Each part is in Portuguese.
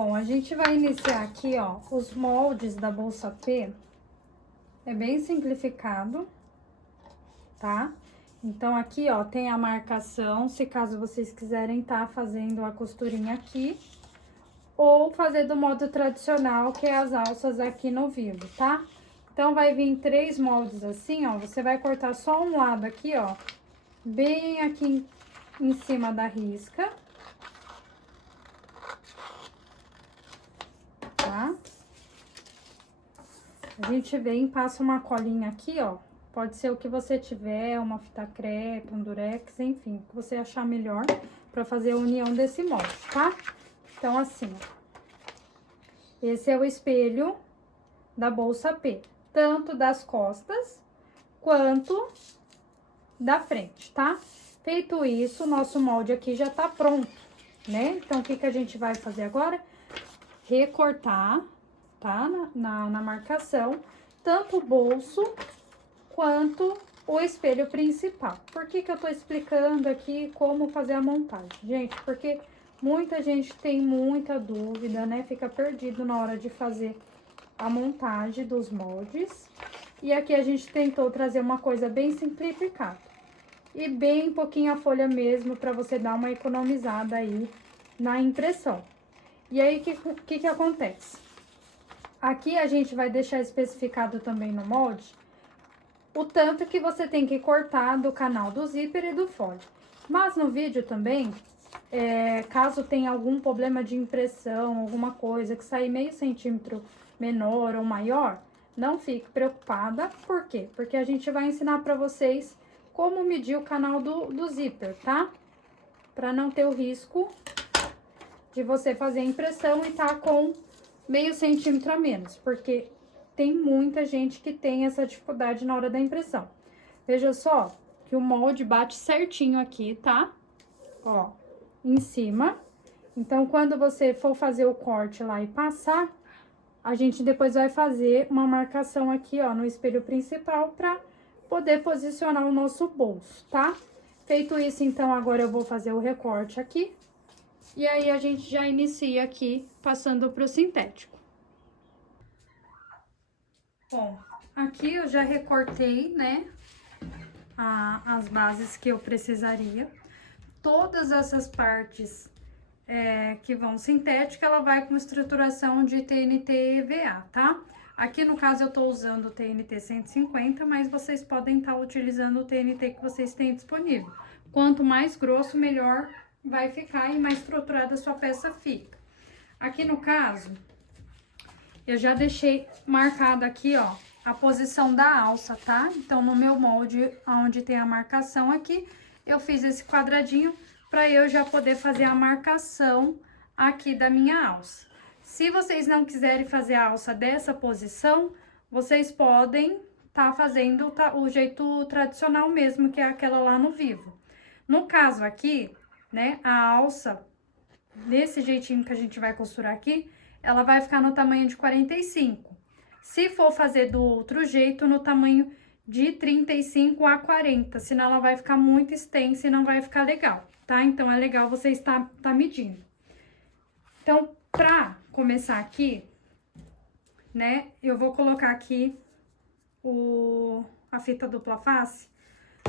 Bom, a gente vai iniciar aqui, ó, os moldes da bolsa P. É bem simplificado, tá? Então, aqui, ó, tem a marcação, se caso vocês quiserem tá fazendo a costurinha aqui. Ou fazer do modo tradicional, que é as alças aqui no vivo, tá? Então, vai vir 3 moldes assim, ó. Você vai cortar só um lado aqui, ó. Bem aqui em cima da risca. Tá? A gente vem e passa uma colinha aqui, ó. Pode ser o que você tiver, uma fita crepe, um durex, enfim, o que você achar melhor pra fazer a união desse molde, tá? Então, assim, ó. Esse é o espelho da bolsa P, tanto das costas quanto da frente, tá? Feito isso, o nosso molde aqui já tá pronto, né? Então, o que que a gente vai fazer agora? Recortar, tá? Na marcação, tanto o bolso quanto o espelho principal. Por que que eu tô explicando aqui como fazer a montagem? Gente, porque muita gente tem muita dúvida, né? Fica perdido na hora de fazer a montagem dos moldes. E aqui a gente tentou trazer uma coisa bem simplificada. E bem pouquinho a folha mesmo, para você dar uma economizada aí na impressão. E aí, o que acontece? Aqui a gente vai deixar especificado também no molde o tanto que você tem que cortar do canal do zíper e do folho. Mas no vídeo também, caso tenha algum problema de impressão, alguma coisa que sair meio centímetro menor ou maior, não fique preocupada. Por quê? Porque a gente vai ensinar para vocês como medir o canal do zíper, tá? Para não ter o risco de você fazer a impressão e tá com meio centímetro a menos, porque tem muita gente que tem essa dificuldade na hora da impressão. Veja só que o molde bate certinho aqui, tá? Ó, em cima. Então, quando você for fazer o corte lá e passar, a gente depois vai fazer uma marcação aqui, ó, no espelho principal pra poder posicionar o nosso bolso, tá? Feito isso, então, agora eu vou fazer o recorte aqui. E aí, a gente já inicia aqui, passando pro sintético. Bom, aqui eu já recortei, né, as bases que eu precisaria. Todas essas partes que vão sintética, ela vai com estruturação de TNT e EVA, tá? Aqui no caso eu tô usando o TNT 150, mas vocês podem estar utilizando o TNT que vocês têm disponível. Quanto mais grosso, melhor vai ficar e mais estruturada a sua peça fica. Aqui no caso, eu já deixei marcado aqui, ó, a posição da alça, tá? Então, no meu molde, onde tem a marcação aqui, eu fiz esse quadradinho para eu já poder fazer a marcação aqui da minha alça. Se vocês não quiserem fazer a alça dessa posição, vocês podem tá fazendo o jeito tradicional mesmo, que é aquela lá no vivo. No caso aqui, né, a alça, desse jeitinho que a gente vai costurar aqui, ela vai ficar no tamanho de 45. Se for fazer do outro jeito, no tamanho de 35 a 40, senão ela vai ficar muito extensa e não vai ficar legal, tá? Então, é legal você estar medindo. Então, pra começar aqui, né, eu vou colocar aqui a fita dupla face,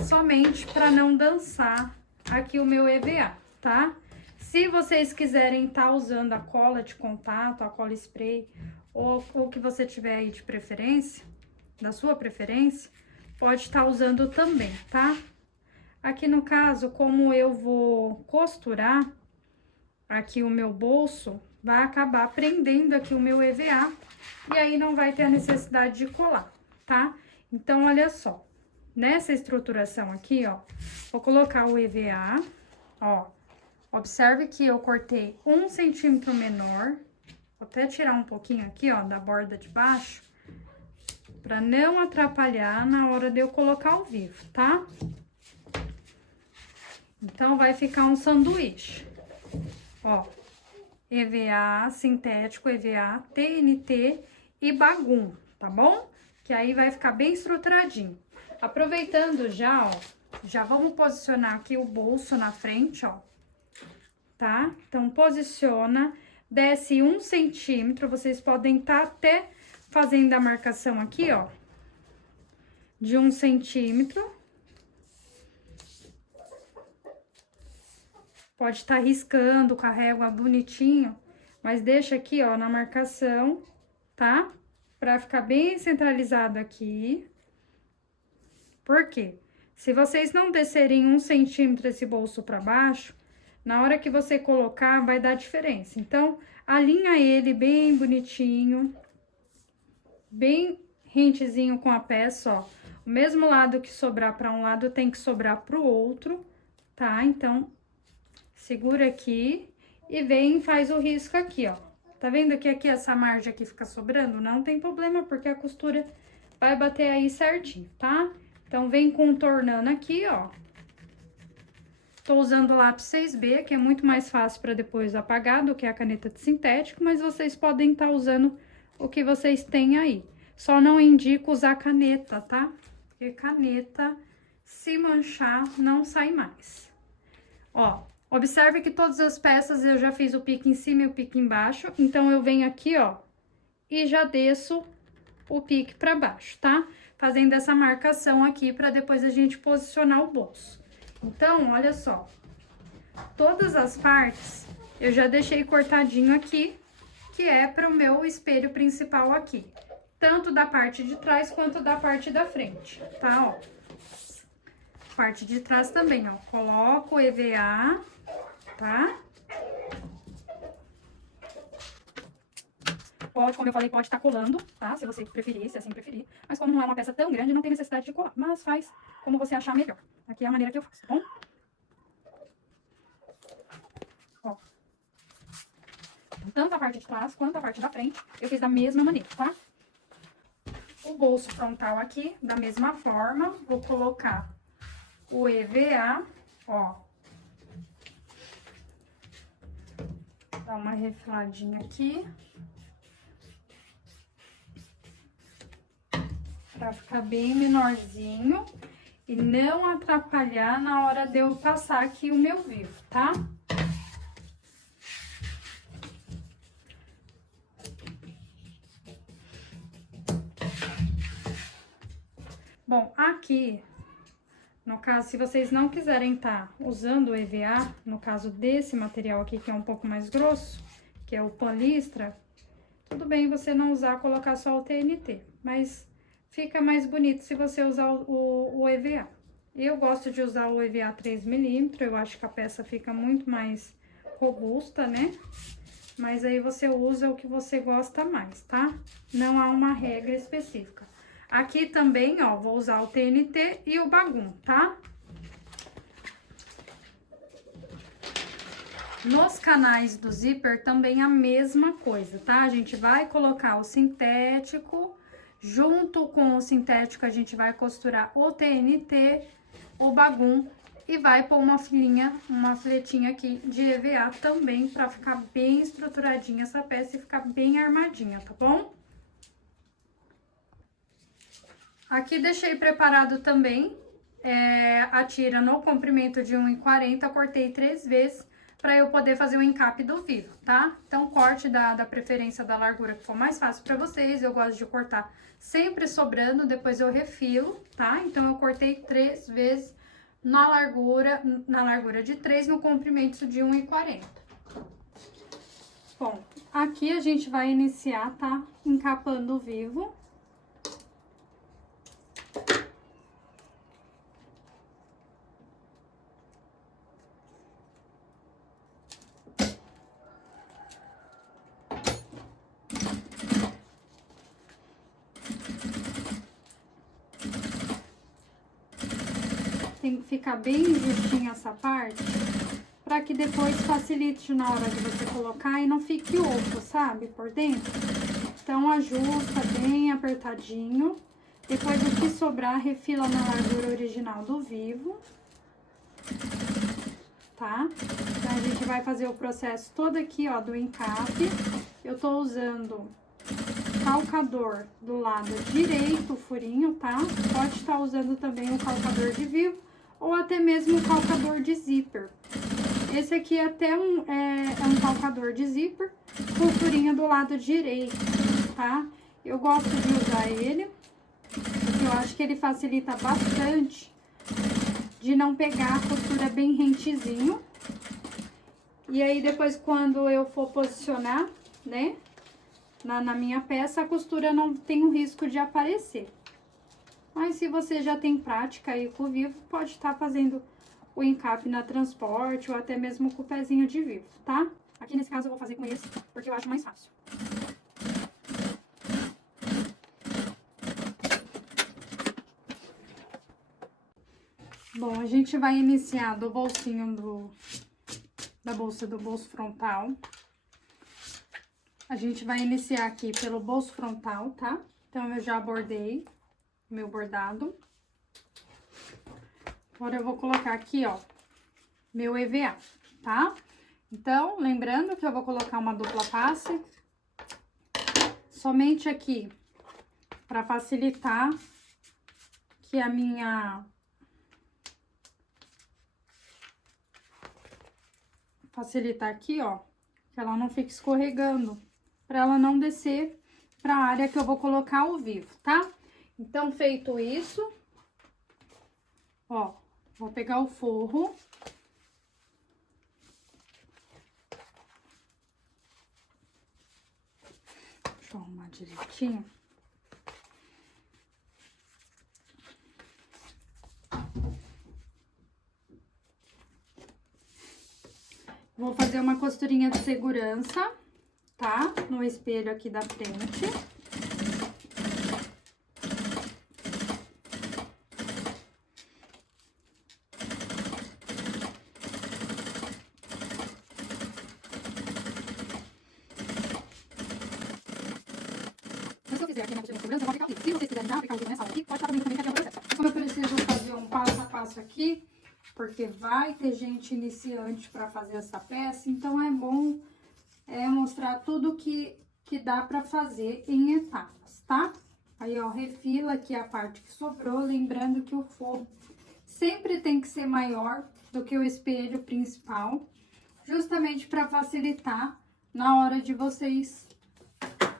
somente para não dançar aqui o meu EVA, tá? Se vocês quiserem estar usando a cola de contato, a cola spray, ou o que você tiver aí de preferência, da sua preferência, pode estar usando também, tá? Aqui no caso, como eu vou costurar aqui o meu bolso, vai acabar prendendo aqui o meu EVA, e aí não vai ter a necessidade de colar, tá? Então, olha só, nessa estruturação aqui, ó, vou colocar o EVA, ó. Observe que eu cortei 1 centímetro menor, vou até tirar um pouquinho aqui, ó, da borda de baixo, pra não atrapalhar na hora de eu colocar ao vivo, tá? Então, vai ficar um sanduíche, ó, EVA sintético, EVA, TNT e bagum, tá bom? Que aí vai ficar bem estruturadinho. Aproveitando já, ó, já vamos posicionar aqui o bolso na frente, ó. Tá? Então, posiciona, desce 1 centímetro, vocês podem estar até fazendo a marcação aqui, ó, de 1 centímetro. Pode estar riscando com a régua bonitinho, mas deixa aqui, ó, na marcação, tá? Pra ficar bem centralizado aqui. Por quê? Se vocês não descerem 1 centímetro esse bolso pra baixo, na hora que você colocar, vai dar diferença. Então, alinha ele bem bonitinho, bem rentezinho com a peça, ó. O mesmo lado que sobrar pra um lado, tem que sobrar pro outro, tá? Então, segura aqui e vem e faz o risco aqui, ó. Tá vendo que aqui essa margem aqui fica sobrando? Não tem problema, porque a costura vai bater aí certinho, tá? Então, vem contornando aqui, ó. Tô usando o lápis 6B, que é muito mais fácil para depois apagar do que a caneta de sintético, mas vocês podem estar usando o que vocês têm aí. Só não indico usar caneta, tá? Porque caneta, se manchar, não sai mais. Ó, observe que todas as peças eu já fiz o pique em cima e o pique embaixo, então eu venho aqui, ó, e já desço o pique para baixo, tá? Fazendo essa marcação aqui para depois a gente posicionar o bolso. Então, olha só, todas as partes eu já deixei cortadinho aqui, que é para o meu espelho principal aqui, tanto da parte de trás quanto da parte da frente, tá, ó. Parte de trás também, ó, coloco o EVA, tá? Pode, como eu falei, pode estar colando, tá? Se você preferir, se assim preferir. Mas como não é uma peça tão grande, não tem necessidade de colar. Mas faz como você achar melhor. Aqui é a maneira que eu faço, tá bom? Ó. Tanto a parte de trás quanto a parte da frente, eu fiz da mesma maneira, tá? O bolso frontal aqui, da mesma forma, vou colocar o EVA, ó. Dá uma refiladinha aqui. Pra ficar bem menorzinho e não atrapalhar na hora de eu passar aqui o meu vivo, tá? Bom, aqui, no caso, se vocês não quiserem estar usando o EVA, no caso desse material aqui, que é um pouco mais grosso, que é o Polistra, tudo bem você não usar, colocar só o TNT, mas fica mais bonito se você usar o EVA. Eu gosto de usar o EVA 3mm, eu acho que a peça fica muito mais robusta, né? Mas aí você usa o que você gosta mais, tá? Não há uma regra específica. Aqui também, ó, vou usar o TNT e o bagum, tá? Nos canais do zíper também a mesma coisa, tá? A gente vai colocar o sintético, junto com o sintético a gente vai costurar o TNT, o bagum e vai pôr uma filinha, uma filetinha aqui de EVA também pra ficar bem estruturadinha essa peça e ficar bem armadinha, tá bom? Aqui deixei preparado também a tira no comprimento de 1,40, cortei 3 vezes para eu poder fazer o encape do vivo, tá? Então, corte da preferência da largura que for mais fácil para vocês. Eu gosto de cortar sempre sobrando, depois eu refilo, tá? Então, eu cortei 3 vezes na largura de 3, no comprimento de 1,40. Bom, aqui a gente vai iniciar, tá? Encapando o vivo. Tem que ficar bem justinha essa parte, para que depois facilite na hora de você colocar e não fique oco, sabe, por dentro. Então, ajusta bem apertadinho. Depois, o que sobrar, refila na largura original do vivo, tá? Então, a gente vai fazer o processo todo aqui, ó, do encape. Eu tô usando calcador do lado direito, o furinho, tá? Pode estar usando também o calcador de vivo ou até mesmo o calcador de zíper. Esse aqui é até um calcador de zíper, costurinha do lado direito, tá? Eu gosto de usar ele, porque eu acho que ele facilita bastante de não pegar a costura bem rentezinho. E aí, depois, quando eu for posicionar, né, na minha peça, a costura não tem o risco de aparecer. Mas se você já tem prática aí com o vivo, pode estar fazendo o encape na transporte ou até mesmo com o pezinho de vivo, tá? Aqui nesse caso eu vou fazer com esse, porque eu acho mais fácil. Bom, a gente vai iniciar do bolsinho da bolsa do bolso frontal. A gente vai iniciar aqui pelo bolso frontal, tá? Então, eu já bordei meu bordado. Agora, eu vou colocar aqui, ó, meu EVA, tá? Então, lembrando que eu vou colocar uma dupla face. Somente aqui, pra facilitar que a minha... Facilitar aqui, ó, que ela não fique escorregando, pra ela não descer pra área que eu vou colocar ao vivo, tá? Então, feito isso, ó, vou pegar o forro. Deixa eu arrumar direitinho. Vou fazer uma costurinha de segurança, tá? No espelho aqui da frente. Mas se eu fizer aqui na costura de segurança, eu vou aplicar o vivo. Se vocês quiserem já aplicar o vivo nessa hora aqui, pode estar fazendo também, que é o processo. Como eu preciso fazer um passo a passo aqui, porque vai ter gente iniciante para fazer essa peça, então é bom mostrar tudo que dá para fazer em etapas, tá? Aí, ó, refila aqui a parte que sobrou, lembrando que o forro sempre tem que ser maior do que o espelho principal, justamente para facilitar na hora de vocês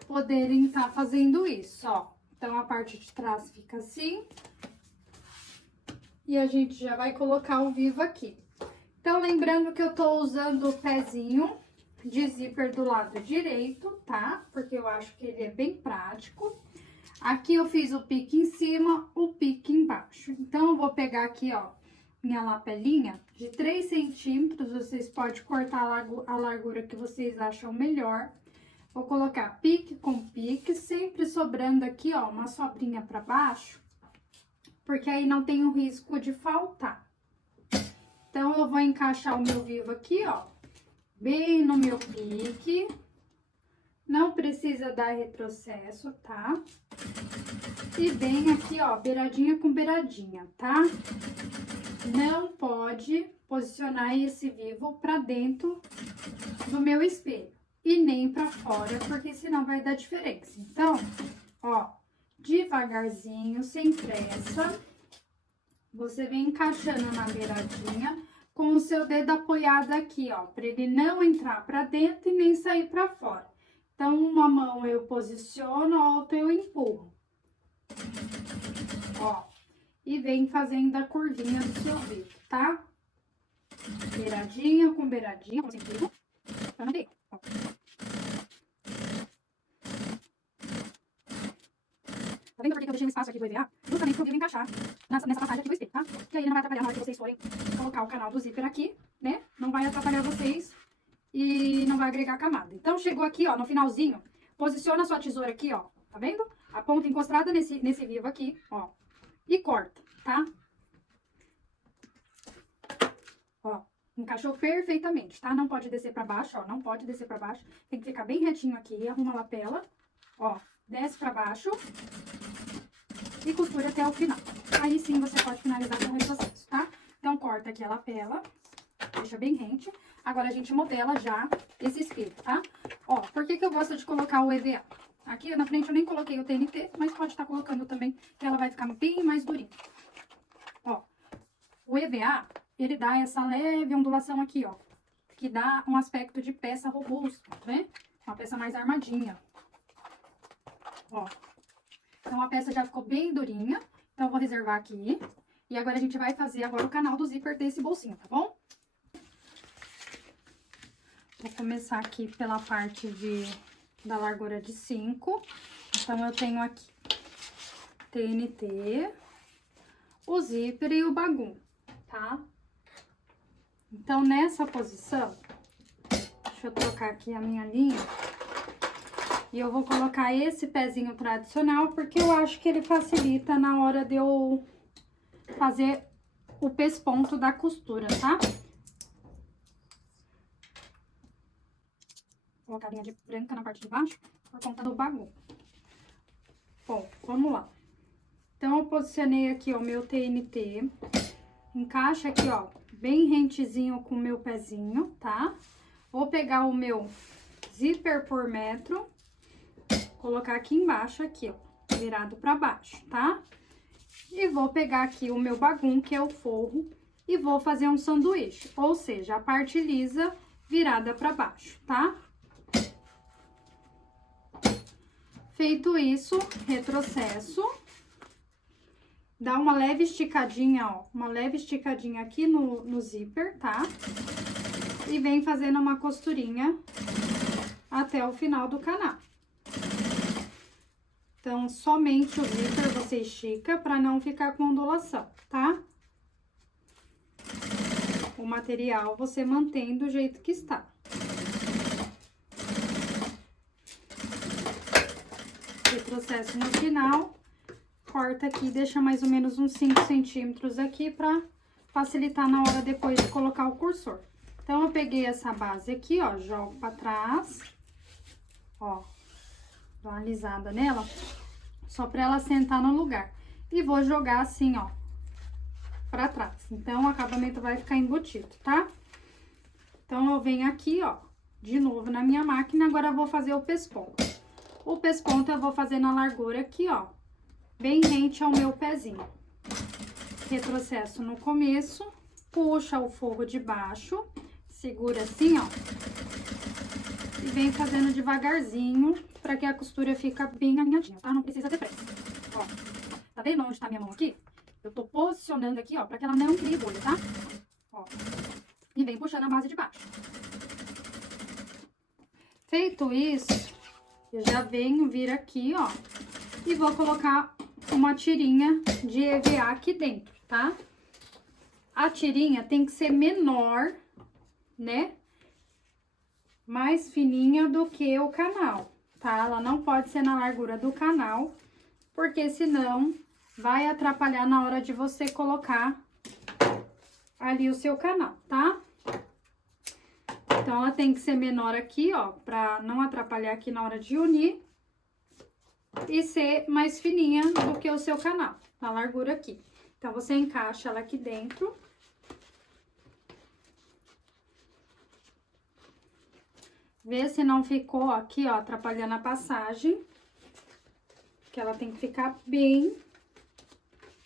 poderem estar fazendo isso, ó. Então, a parte de trás fica assim. E a gente já vai colocar o vivo aqui. Então, lembrando que eu tô usando o pezinho de zíper do lado direito, tá? Porque eu acho que ele é bem prático. Aqui eu fiz o pique em cima, o pique embaixo. Então, eu vou pegar aqui, ó, minha lapelinha de 3 centímetros. Vocês podem cortar a largura que vocês acham melhor. Vou colocar pique com pique, sempre sobrando aqui, ó, uma sobrinha pra baixo, porque aí não tem o risco de faltar. Então, eu vou encaixar o meu vivo aqui, ó, bem no meu pique. Não precisa dar retrocesso, tá? E bem aqui, ó, beiradinha com beiradinha, tá? Não pode posicionar esse vivo pra dentro do meu espelho e nem pra fora, porque senão vai dar diferença. Então, ó, devagarzinho, sem pressa, você vem encaixando na beiradinha com o seu dedo apoiado aqui, ó, pra ele não entrar pra dentro e nem sair pra fora. Então, uma mão eu posiciono, a outra eu empurro. Ó, e vem fazendo a curvinha do seu vivo, tá? Beiradinha com beiradinha, como sempre digo, pra manter, ó. Tá vendo por que eu deixei um espaço aqui do EVA? Justamente pro vivo encaixar nessa passagem aqui do espelho, tá? Que aí não vai atrapalhar na hora que vocês forem colocar o canal do zíper aqui, né? Não vai atrapalhar vocês e não vai agregar camada. Então, chegou aqui, ó, no finalzinho, posiciona a sua tesoura aqui, ó, tá vendo? A ponta encostada nesse vivo aqui, ó, e corta, tá? Ó, encaixou perfeitamente, tá? Não pode descer pra baixo, ó, não pode descer pra baixo. Tem que ficar bem retinho aqui, arruma a lapela, ó, desce pra baixo e costura até o final. Aí sim você pode finalizar com o retrocesso, tá? Então, corta aqui a lapela, deixa bem rente. Agora, a gente modela já esse espelho, tá? Ó, por que eu gosto de colocar o EVA? Aqui na frente eu nem coloquei o TNT, mas pode estar colocando também, que ela vai ficar bem mais durinha. Ó, o EVA, ele dá essa leve ondulação aqui, ó, que dá um aspecto de peça robusta, né? Uma peça mais armadinha. Ó. Então, a peça já ficou bem durinha. Então, eu vou reservar aqui. E agora, a gente vai fazer agora o canal do zíper desse bolsinho, tá bom? Vou começar aqui pela parte da largura de 5. Então, eu tenho aqui TNT, o zíper e o bagum, tá? Então, nessa posição, deixa eu trocar aqui a minha linha. E eu vou colocar esse pezinho tradicional, porque eu acho que ele facilita na hora de eu fazer o pesponto da costura, tá? Vou colocar a linha de branca na parte de baixo, por conta do bagulho. Bom, vamos lá. Então, eu posicionei aqui, ó, o meu TNT. Encaixa aqui, ó, bem rentezinho com o meu pezinho, tá? Vou pegar o meu zíper por metro, colocar aqui embaixo, aqui, ó, virado pra baixo, tá? E vou pegar aqui o meu bagum, que é o forro, e vou fazer um sanduíche, ou seja, a parte lisa virada pra baixo, tá? Feito isso, retrocesso, dá uma leve esticadinha, ó, uma leve esticadinha aqui no zíper, tá? E vem fazendo uma costurinha até o final do canal. Então, somente o zíper você estica para não ficar com ondulação, tá? O material você mantém do jeito que está. Retrocesso no final, corta aqui, deixa mais ou menos uns 5 centímetros aqui para facilitar na hora depois de colocar o cursor. Então, eu peguei essa base aqui, ó, jogo para trás, ó, dou uma alisada nela, só para ela sentar no lugar. E vou jogar assim, ó, para trás. Então, o acabamento vai ficar embutido, tá? Então, eu venho aqui, ó, de novo na minha máquina, agora eu vou fazer o pesponto. O pesponto eu vou fazer na largura aqui, ó, bem rente ao meu pezinho. Retrocesso no começo, puxa o forro de baixo, segura assim, ó, e vem fazendo devagarzinho, pra que a costura fique bem alinhadinha, tá? Não precisa ter pressa. Ó, tá vendo onde tá minha mão aqui? Eu tô posicionando aqui, ó, pra que ela não crie bolha, tá? Ó, e vem puxando a base de baixo. Feito isso, eu já venho vir aqui, ó, e vou colocar uma tirinha de EVA aqui dentro, tá? A tirinha tem que ser menor, né? Mais fininha do que o canal, tá? Ela não pode ser na largura do canal, porque senão vai atrapalhar na hora de você colocar ali o seu canal, tá? Então, ela tem que ser menor aqui, ó, pra não atrapalhar aqui na hora de unir. E ser mais fininha do que o seu canal, na largura aqui. Então, você encaixa ela aqui dentro. Vê se não ficou aqui, ó, atrapalhando a passagem. Que ela tem que ficar bem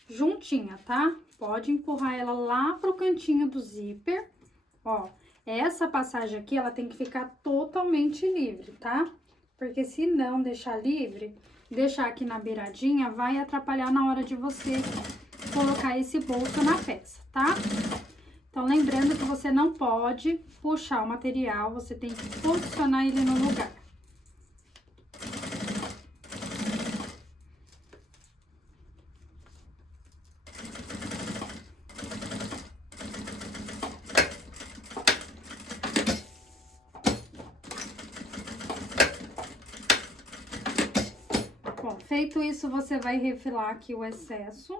juntinha, tá? Pode empurrar ela lá pro cantinho do zíper, ó. Essa passagem aqui, ela tem que ficar totalmente livre, tá? Porque se não deixar livre, deixar aqui na beiradinha, vai atrapalhar na hora de você colocar esse bolso na peça, tá? Então, lembrando que você não pode puxar o material, você tem que posicionar ele no lugar. Bom, feito isso, você vai refilar aqui o excesso.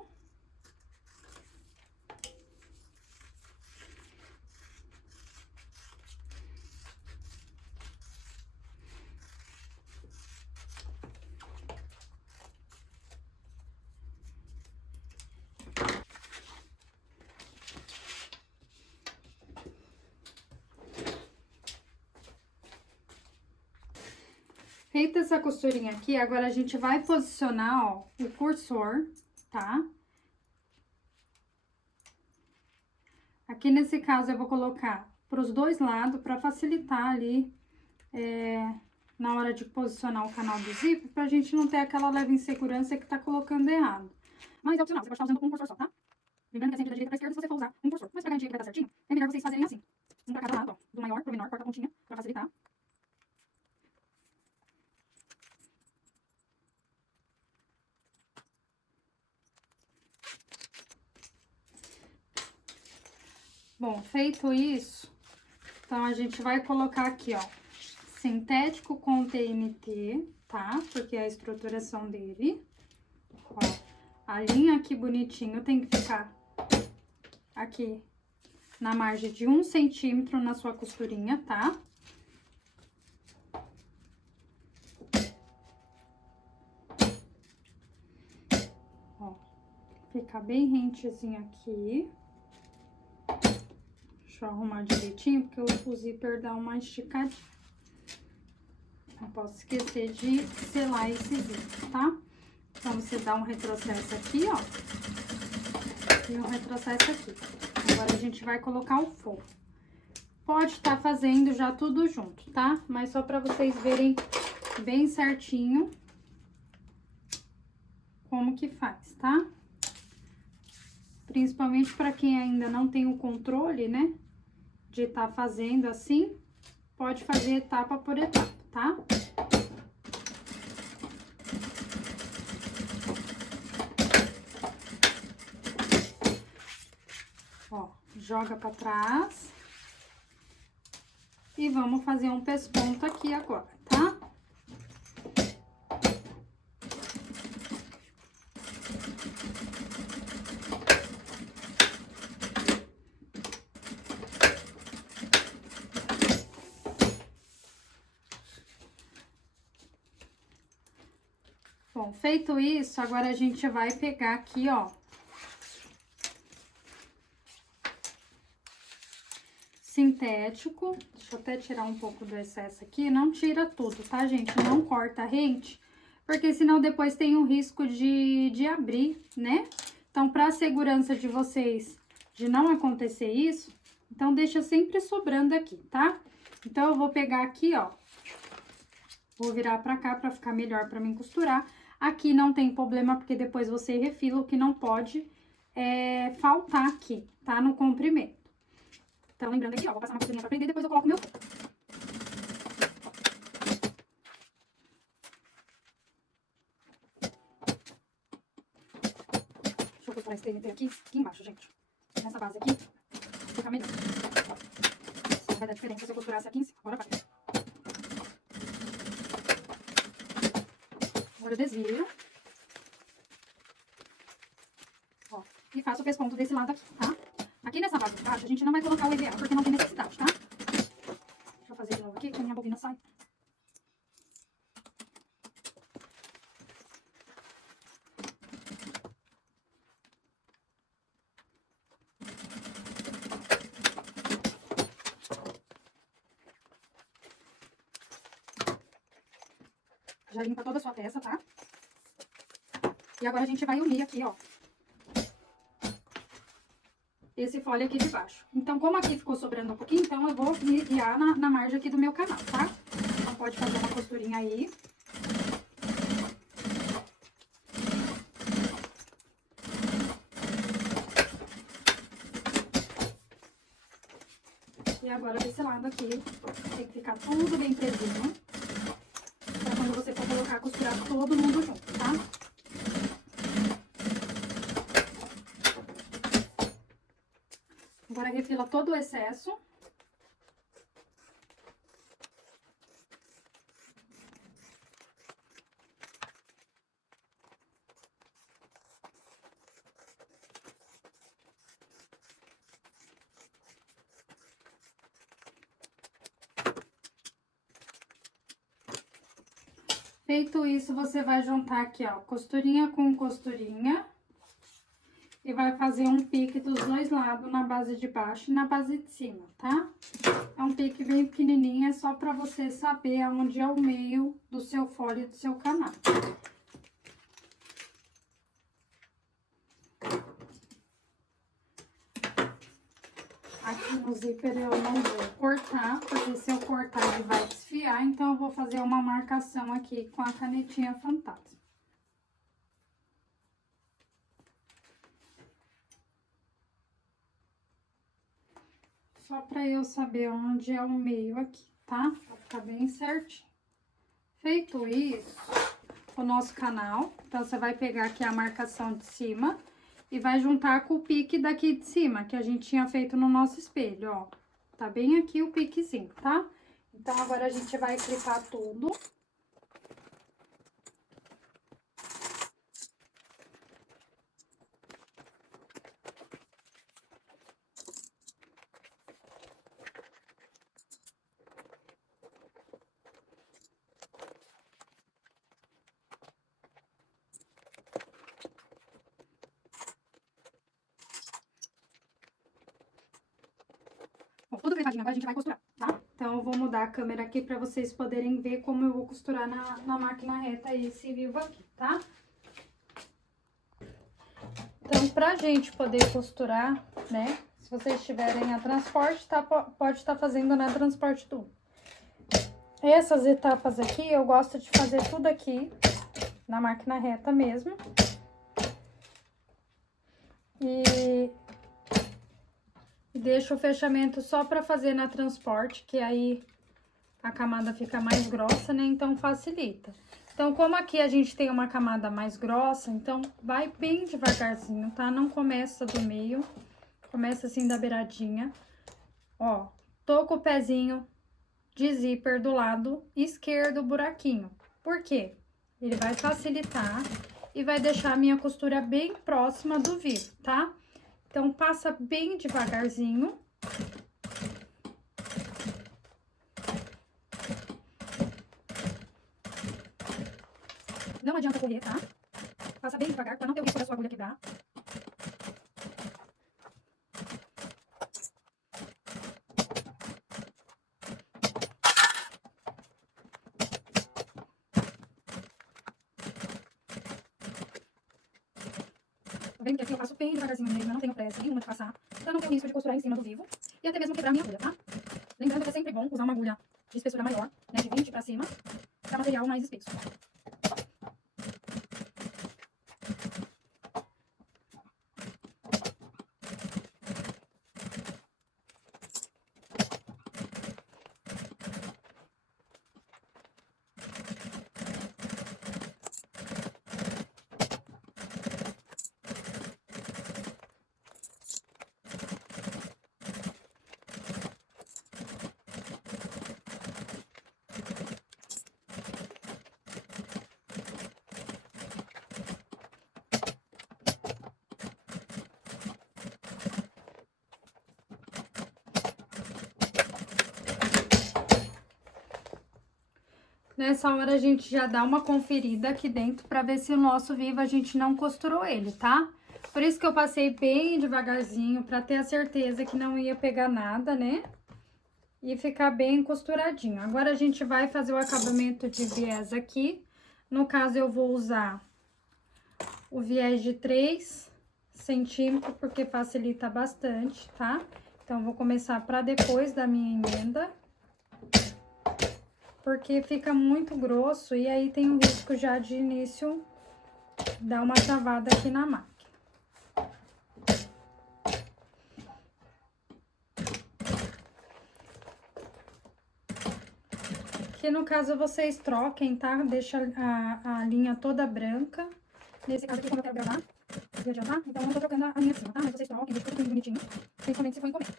Feita essa costurinha aqui, agora a gente vai posicionar, ó, o cursor, tá? Aqui nesse caso, eu vou colocar pros dois lados, pra facilitar ali, na hora de posicionar o canal do zíper, pra gente não ter aquela leve insegurança que tá colocando errado. Mas é opcional, você pode estar usando um cursor só, tá? Lembrando que é sempre da direita pra esquerda se você for usar um cursor. Mas pra garantir que vai dar certinho, é melhor vocês fazerem assim. Um pra cada lado, ó. Do maior pro menor, corta a pontinha pra facilitar. Bom, feito isso, então a gente vai colocar aqui, ó, sintético com TNT, tá? Porque é a estruturação dele. Ó, a linha aqui bonitinho tem que ficar aqui na margem de 1 centímetro na sua costurinha, tá? Ó, fica bem rentezinho aqui. Deixa eu arrumar direitinho, porque o zíper dá uma esticadinha. Não posso esquecer de selar esse zíper, tá? Então, você dá um retrocesso aqui, ó. E um retrocesso aqui. Agora, a gente vai colocar o forro. Pode estar fazendo já tudo junto, tá? Mas só pra vocês verem bem certinho como que faz, tá? Principalmente pra quem ainda não tem o controle, né? De estar fazendo assim, pode fazer etapa por etapa, tá? Ó, joga pra trás. E vamos fazer um pesponto aqui agora, tá? Bom, feito isso, agora a gente vai pegar aqui, ó, sintético. Deixa eu até tirar um pouco do excesso aqui. Não tira tudo, tá, gente? Não corta a rente, porque senão depois tem o risco de abrir, né? Então, pra segurança de vocês, de não acontecer isso, então deixa sempre sobrando aqui, tá? Então, eu vou pegar aqui, ó, vou virar pra cá pra ficar melhor pra mim costurar. Aqui não tem problema, porque depois você refila. O que não pode faltar aqui, tá? No comprimento. Então, lembrando aqui, ó, vou passar uma costurinha pra prender e depois eu coloco meu forro. Deixa eu costurar esse TNT aqui embaixo, gente. Nessa base aqui, fica melhor. Não vai dar diferença se eu costurasse aqui em cima. Agora vai. Agora eu desvio. Ó, e faço o pesponto desse lado aqui, tá? Aqui nessa base de baixo, a gente não vai colocar o EVA, porque não tem necessidade, tá? Deixa eu fazer de novo aqui, que a minha bobina sai. Já limpa toda a sua peça, tá? E agora a gente vai unir aqui, ó, esse folha aqui de baixo. Então, como aqui ficou sobrando um pouquinho, então eu vou me guiar na margem aqui do meu canal, tá? Então, pode fazer uma costurinha aí. E agora, desse lado aqui, tem que ficar tudo bem presinho. Pra quando você for colocar, costurar todo mundo junto, tá? Agora, refila todo o excesso. Feito isso, você vai juntar aqui, ó, costurinha com costurinha. E vai fazer um pique dos dois lados, na base de baixo e na base de cima, tá? É um pique bem pequenininho, é só pra você saber aonde é o meio do seu folha e do seu canal. Aqui no zíper eu não vou cortar, porque se eu cortar ele vai desfiar, então eu vou fazer uma marcação aqui com a canetinha fantasma. Só pra eu saber onde é o meio aqui, tá? Pra ficar bem certinho. Feito isso, o nosso canal, então você vai pegar aqui a marcação de cima e vai juntar com o pique daqui de cima, que a gente tinha feito no nosso espelho, ó. Tá bem aqui o piquezinho, tá? Então, agora a gente vai clipar tudo. Tudo clipadinho, agora a gente vai costurar, tá? Então, eu vou mudar a câmera aqui pra vocês poderem ver como eu vou costurar na máquina reta esse vivo aqui, tá? Então, pra gente poder costurar, né? Se vocês tiverem a transporte, tá, pode estar fazendo na transporte tudo. Essas etapas aqui, eu gosto de fazer tudo aqui na máquina reta mesmo. E deixo o fechamento só pra fazer na transporte, que aí a camada fica mais grossa, né? Então, facilita. Então, como aqui a gente tem uma camada mais grossa, então, vai bem devagarzinho, tá? Não começa do meio, começa assim da beiradinha. Ó, tô com o pezinho de zíper do lado esquerdo do buraquinho. Por quê? Ele vai facilitar e vai deixar a minha costura bem próxima do vivo, tá? Então, passa bem devagarzinho. Não adianta correr, tá? Passa bem devagar pra não ter o risco da sua agulha quebrar. Tá vendo que aqui eu passo bem devagarzinho mesmo, eu não tenho pressa nenhuma de passar, pra não ter o risco de costurar em cima do vivo e até mesmo quebrar a minha agulha, tá? Lembrando que é sempre bom usar uma agulha de espessura maior, né, de 20 pra cima, pra material mais espesso. Nessa hora, a gente já dá uma conferida aqui dentro pra ver se o nosso vivo a gente não costurou ele, tá? Por isso que eu passei bem devagarzinho, pra ter a certeza que não ia pegar nada, né? E ficar bem costuradinho. Agora, a gente vai fazer o acabamento de viés aqui. No caso, eu vou usar o viés de 3 centímetros, porque facilita bastante, tá? Então, vou começar pra depois da minha emenda. Porque fica muito grosso e aí tem o risco já de início dar uma travada aqui na máquina. Aqui no caso vocês troquem, tá? Deixa a linha toda branca. Nesse caso aqui, como eu quero gravar, vou adiantar, então eu não tô trocando a linha acima, tá? Mas vocês troquem, deixa tudo bonitinho, principalmente se for encomenda.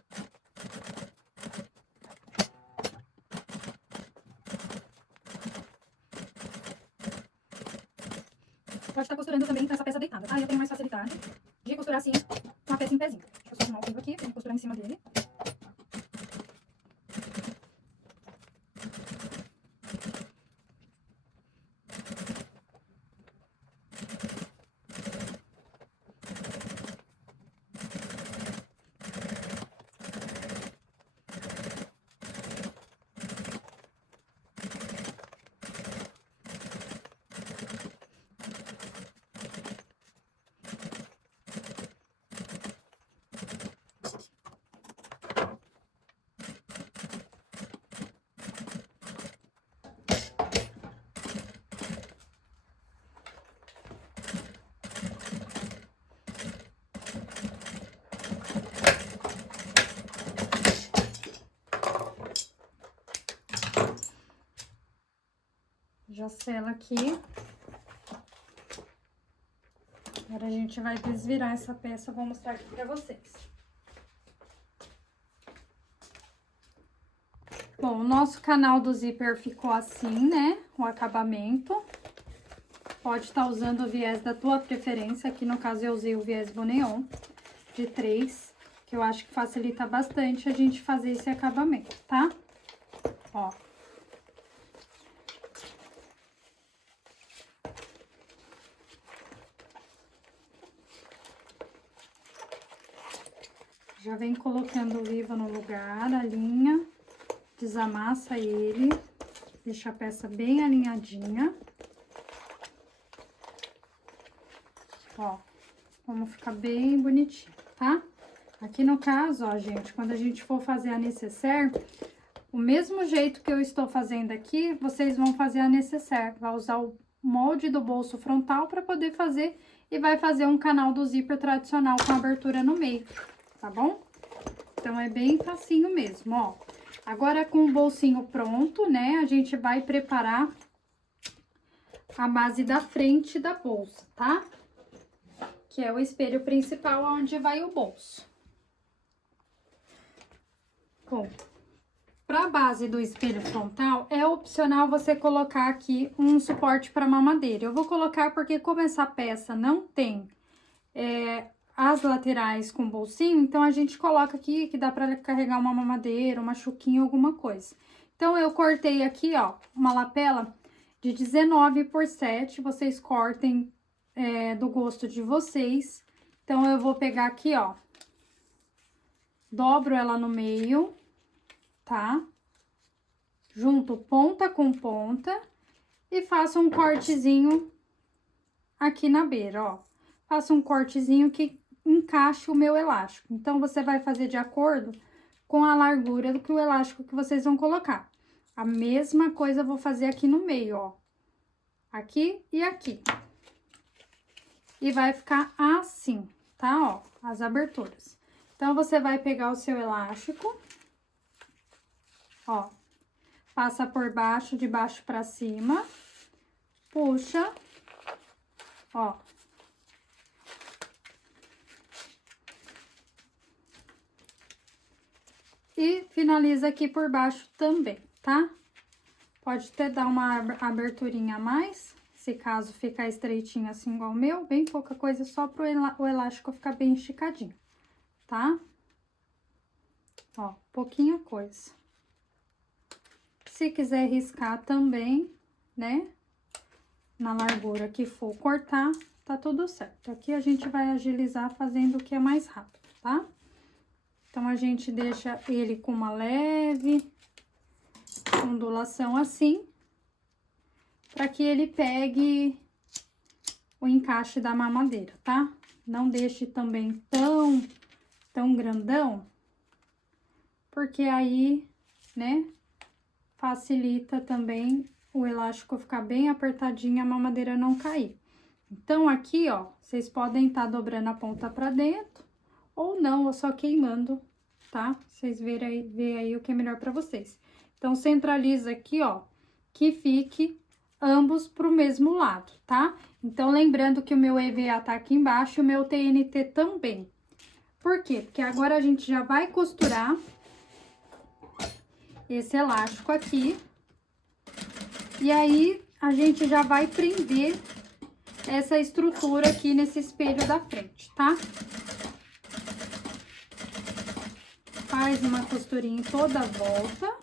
Pode estar costurando também com essa peça deitada, tá? Eu tenho mais facilidade de costurar assim, com a peça em pezinho. Deixa eu só arrumar o fio aqui, pra costurar em cima dele. Já sela aqui. Agora a gente vai desvirar essa peça, vou mostrar aqui pra vocês. Bom, o nosso canal do zíper ficou assim, né? O acabamento. Pode estar usando o viés da tua preferência. Aqui no caso eu usei o viés Boneon de 3, que eu acho que facilita bastante a gente fazer esse acabamento, tá? Ó. Já vem colocando o vivo no lugar, a linha, desamassa ele, deixa a peça bem alinhadinha. Ó, como fica bem bonitinho, tá? Aqui no caso, ó, gente, quando a gente for fazer a nécessaire, o mesmo jeito que eu estou fazendo aqui, vocês vão fazer a nécessaire. Vai usar o molde do bolso frontal para poder fazer e vai fazer um canal do zíper tradicional com abertura no meio, tá bom? Então, é bem facinho mesmo, ó. Agora, com o bolsinho pronto, né, a gente vai preparar a base da frente da bolsa, tá? Que é o espelho principal, onde vai o bolso. Bom, para a base do espelho frontal, é opcional você colocar aqui um suporte para mamadeira. Eu vou colocar porque como essa peça não tem as laterais com bolsinho, então a gente coloca aqui que dá para carregar uma mamadeira, uma chuquinha, alguma coisa. Então, eu cortei aqui, ó, uma lapela de 19 por 7, vocês cortem do gosto de vocês. Então, eu vou pegar aqui, ó, dobro ela no meio, tá? Junto ponta com ponta e faço um cortezinho aqui na beira, ó. Faço um cortezinho que encaixe o meu elástico. Então, você vai fazer de acordo com a largura do que o elástico que vocês vão colocar. A mesma coisa eu vou fazer aqui no meio, ó. Aqui e aqui. E vai ficar assim, tá? Ó, as aberturas. Então, você vai pegar o seu elástico, ó, passa por baixo, de baixo pra cima, puxa, ó. E finaliza aqui por baixo também, tá? Pode até dar uma aberturinha a mais, se caso ficar estreitinho assim igual o meu, bem pouca coisa, só pro o elástico ficar bem esticadinho, tá? Ó, pouquinha coisa. Se quiser riscar também, né, na largura que for cortar, tá tudo certo. Aqui a gente vai agilizar fazendo o que é mais rápido, tá? Então, a gente deixa ele com uma leve ondulação assim, para que ele pegue o encaixe da mamadeira, tá? Não deixe também tão grandão, porque aí, né, facilita também o elástico ficar bem apertadinho e a mamadeira não cair. Então, aqui, ó, vocês podem estar dobrando a ponta pra dentro, ou não, ou só queimando, tá? Vocês verem aí o que é melhor pra vocês. Então, centraliza aqui, ó, que fique ambos pro mesmo lado, tá? Então, lembrando que o meu EVA tá aqui embaixo e o meu TNT também. Por quê? Porque agora a gente já vai costurar esse elástico aqui. E aí, a gente já vai prender essa estrutura aqui nesse espelho da frente, tá? Faz uma costurinha em toda a volta.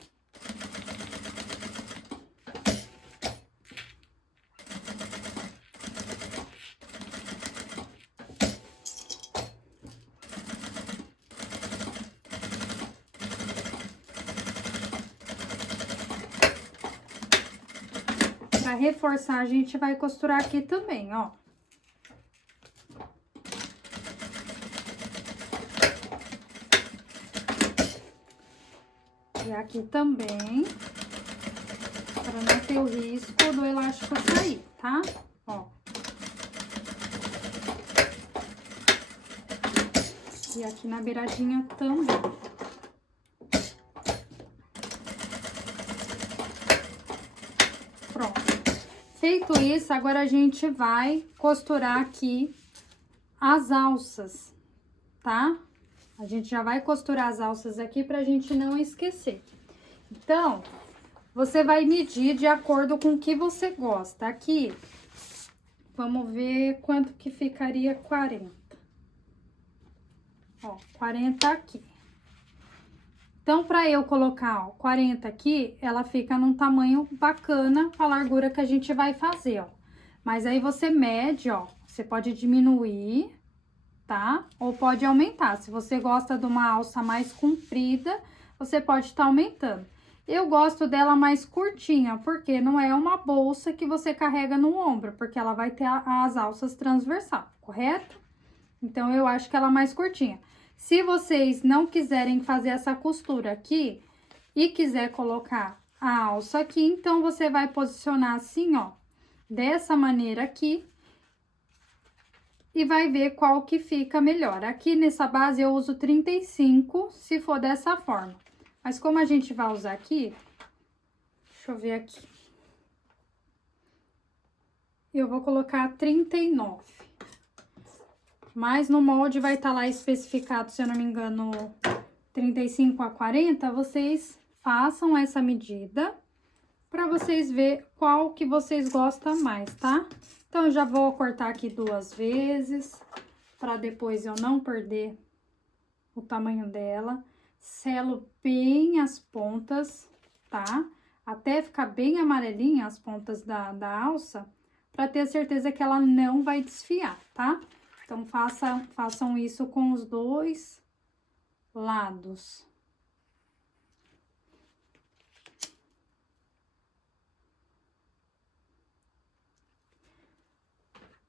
Pra reforçar, a gente vai costurar aqui também, ó. E aqui também, para não ter o risco do elástico sair, tá? Ó. E aqui na beiradinha também. Pronto. Feito isso, agora a gente vai costurar aqui as alças, tá? A gente já vai costurar as alças aqui pra gente não esquecer. Então, você vai medir de acordo com o que você gosta. Aqui, vamos ver quanto que ficaria 40. Ó, 40 aqui. Então, pra eu colocar, ó, 40 aqui, ela fica num tamanho bacana a largura que a gente vai fazer, ó. Mas aí você mede, ó, você pode diminuir, tá? Ou pode aumentar. Se você gosta de uma alça mais comprida, você pode estar aumentando. Eu gosto dela mais curtinha, porque não é uma bolsa que você carrega no ombro, porque ela vai ter as alças transversal, correto? Então, eu acho que ela é mais curtinha. Se vocês não quiserem fazer essa costura aqui e quiser colocar a alça aqui, então você vai posicionar assim, ó, dessa maneira aqui e vai ver qual que fica melhor. Aqui nessa base eu uso 35, se for dessa forma. Mas como a gente vai usar aqui, deixa eu ver aqui. Eu vou colocar 39. Mas no molde vai estar lá especificado, se eu não me engano, 35 a 40, vocês façam essa medida para vocês ver qual que vocês gostam mais, tá? Então, eu já vou cortar aqui 2 vezes, para depois eu não perder o tamanho dela. Selo bem as pontas, tá? Até ficar bem amarelinha as pontas da alça, para ter certeza que ela não vai desfiar, tá? Então, façam isso com os 2 lados.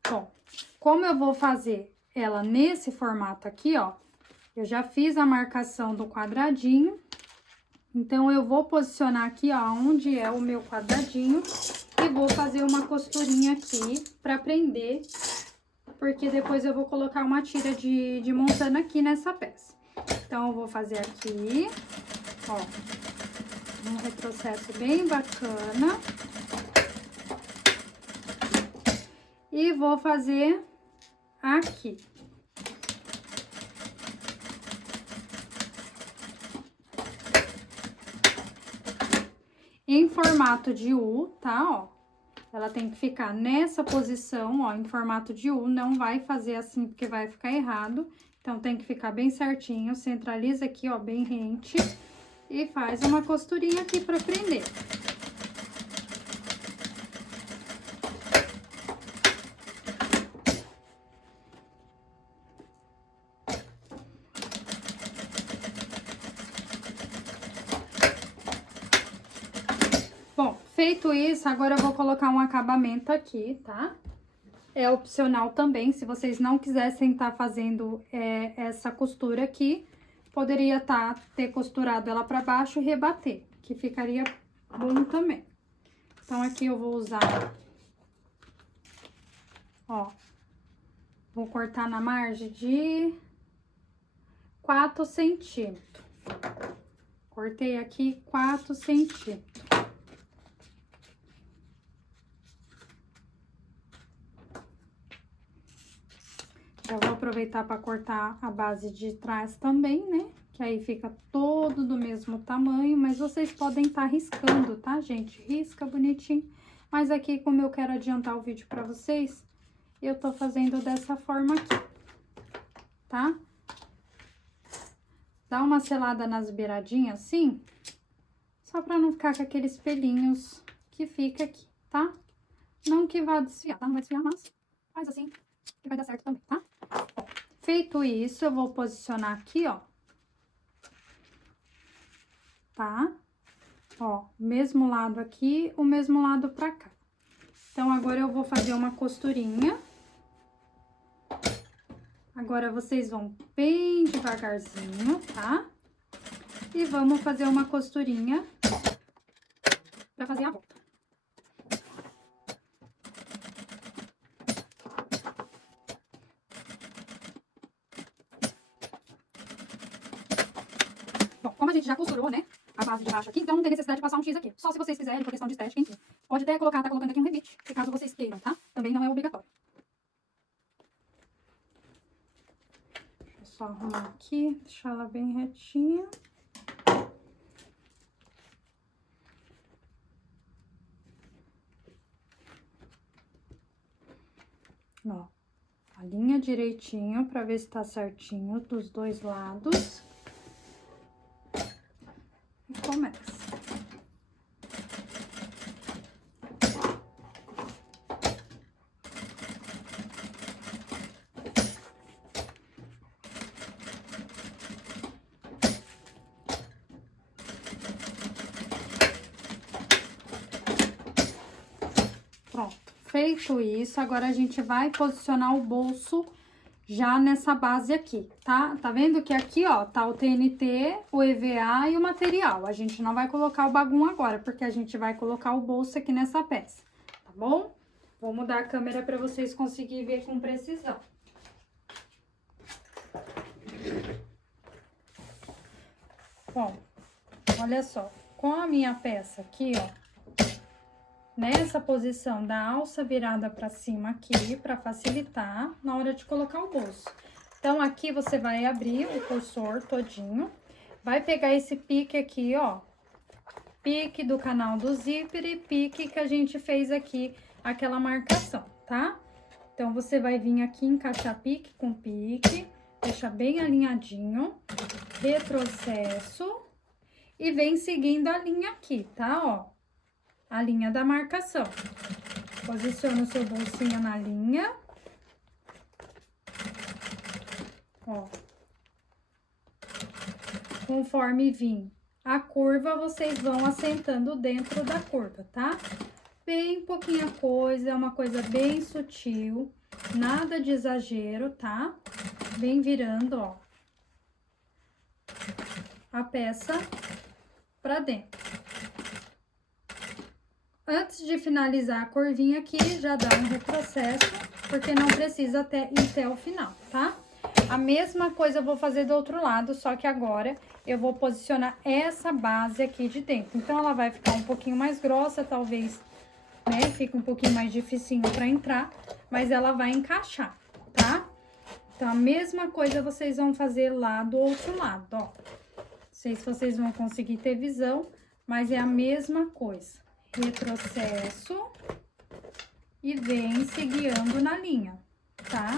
Bom, como eu vou fazer ela nesse formato aqui, ó, eu já fiz a marcação do quadradinho. Então, eu vou posicionar aqui, ó, onde é o meu quadradinho e vou fazer uma costurinha aqui pra prender, porque depois eu vou colocar uma tira de montana aqui nessa peça. Então, eu vou fazer aqui, ó, um retrocesso bem bacana. E vou fazer aqui. Em formato de U, tá, ó? Ela tem que ficar nessa posição, ó, em formato de U, não vai fazer assim, porque vai ficar errado. Então, tem que ficar bem certinho, centraliza aqui, ó, bem rente. E faz uma costurinha aqui pra prender. Bom, feito isso, agora eu vou colocar um acabamento aqui, tá? É opcional também, se vocês não quisessem estar fazendo essa costura aqui, poderia ter costurado ela pra baixo e rebater, que ficaria bom também. Então, aqui eu vou usar, ó, vou cortar na margem de 4 centímetros. Cortei aqui 4 centímetros. Eu vou aproveitar para cortar a base de trás também, né? Que aí fica todo do mesmo tamanho, mas vocês podem estar riscando, tá, gente? Risca bonitinho. Mas aqui, como eu quero adiantar o vídeo para vocês, eu tô fazendo dessa forma aqui, tá? Dá uma selada nas beiradinhas, assim, só para não ficar com aqueles pelinhos que fica aqui, tá? Não que vá desfiar, tá? Não vai desfiar, mas faz assim que vai dar certo também, tá? Ó, feito isso, eu vou posicionar aqui, ó. Tá? Ó, mesmo lado aqui, o mesmo lado pra cá. Então, agora eu vou fazer uma costurinha. Agora, vocês vão bem devagarzinho, tá? E vamos fazer uma costurinha pra fazer a volta. Bom, como a gente já costurou, né? a base de baixo aqui, então não tem necessidade de passar um X aqui. Só se vocês quiserem, por questão de estética, enfim. Pode até colocar, tá colocando aqui um rebite, se caso vocês queiram, tá? Também não é obrigatório. Deixa eu só arrumar aqui, deixar ela bem retinha. Ó, alinha direitinho pra ver se tá certinho dos dois lados. E começa. Pronto, feito isso, agora a gente vai posicionar o bolso já nessa base aqui, tá? Tá vendo que aqui, ó, tá o TNT, o EVA e o material. A gente não vai colocar o bagum agora, porque a gente vai colocar o bolso aqui nessa peça, tá bom? Vou mudar a câmera pra vocês conseguirem ver com precisão. Bom, olha só, com a minha peça aqui, ó, nessa posição da alça virada pra cima aqui, pra facilitar na hora de colocar o bolso. Então, aqui você vai abrir o cursor todinho, vai pegar esse pique aqui, ó, pique do canal do zíper e pique que a gente fez aqui, aquela marcação, tá? Então, você vai vir aqui encaixar pique com pique, deixa bem alinhadinho, retrocesso e vem seguindo a linha aqui, tá, ó? A linha da marcação. Posiciona o seu bolsinho na linha. Ó. Conforme vir a curva, vocês vão assentando dentro da curva, tá? Bem pouquinha coisa, é uma coisa bem sutil, nada de exagero, tá? Vem virando, ó, a peça pra dentro. Antes de finalizar a curvinha aqui, já dá um retrocesso, porque não precisa ir até o final, tá? A mesma coisa eu vou fazer do outro lado, só que agora eu vou posicionar essa base aqui de dentro. Então, ela vai ficar um pouquinho mais grossa, talvez, né? Fica um pouquinho mais dificinho pra entrar, mas ela vai encaixar, tá? Então, a mesma coisa vocês vão fazer lá do outro lado, ó. Não sei se vocês vão conseguir ter visão, mas é a mesma coisa. Retrocesso e vem se guiando na linha, tá?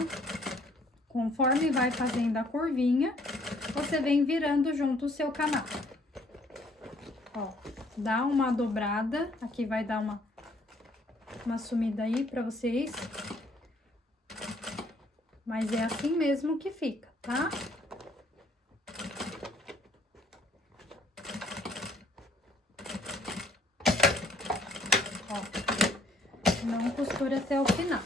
Conforme vai fazendo a curvinha, você vem virando junto o seu canal. Ó, dá uma dobrada, aqui vai dar uma sumida aí pra vocês. Mas é assim mesmo que fica, tá? Não costure até o final.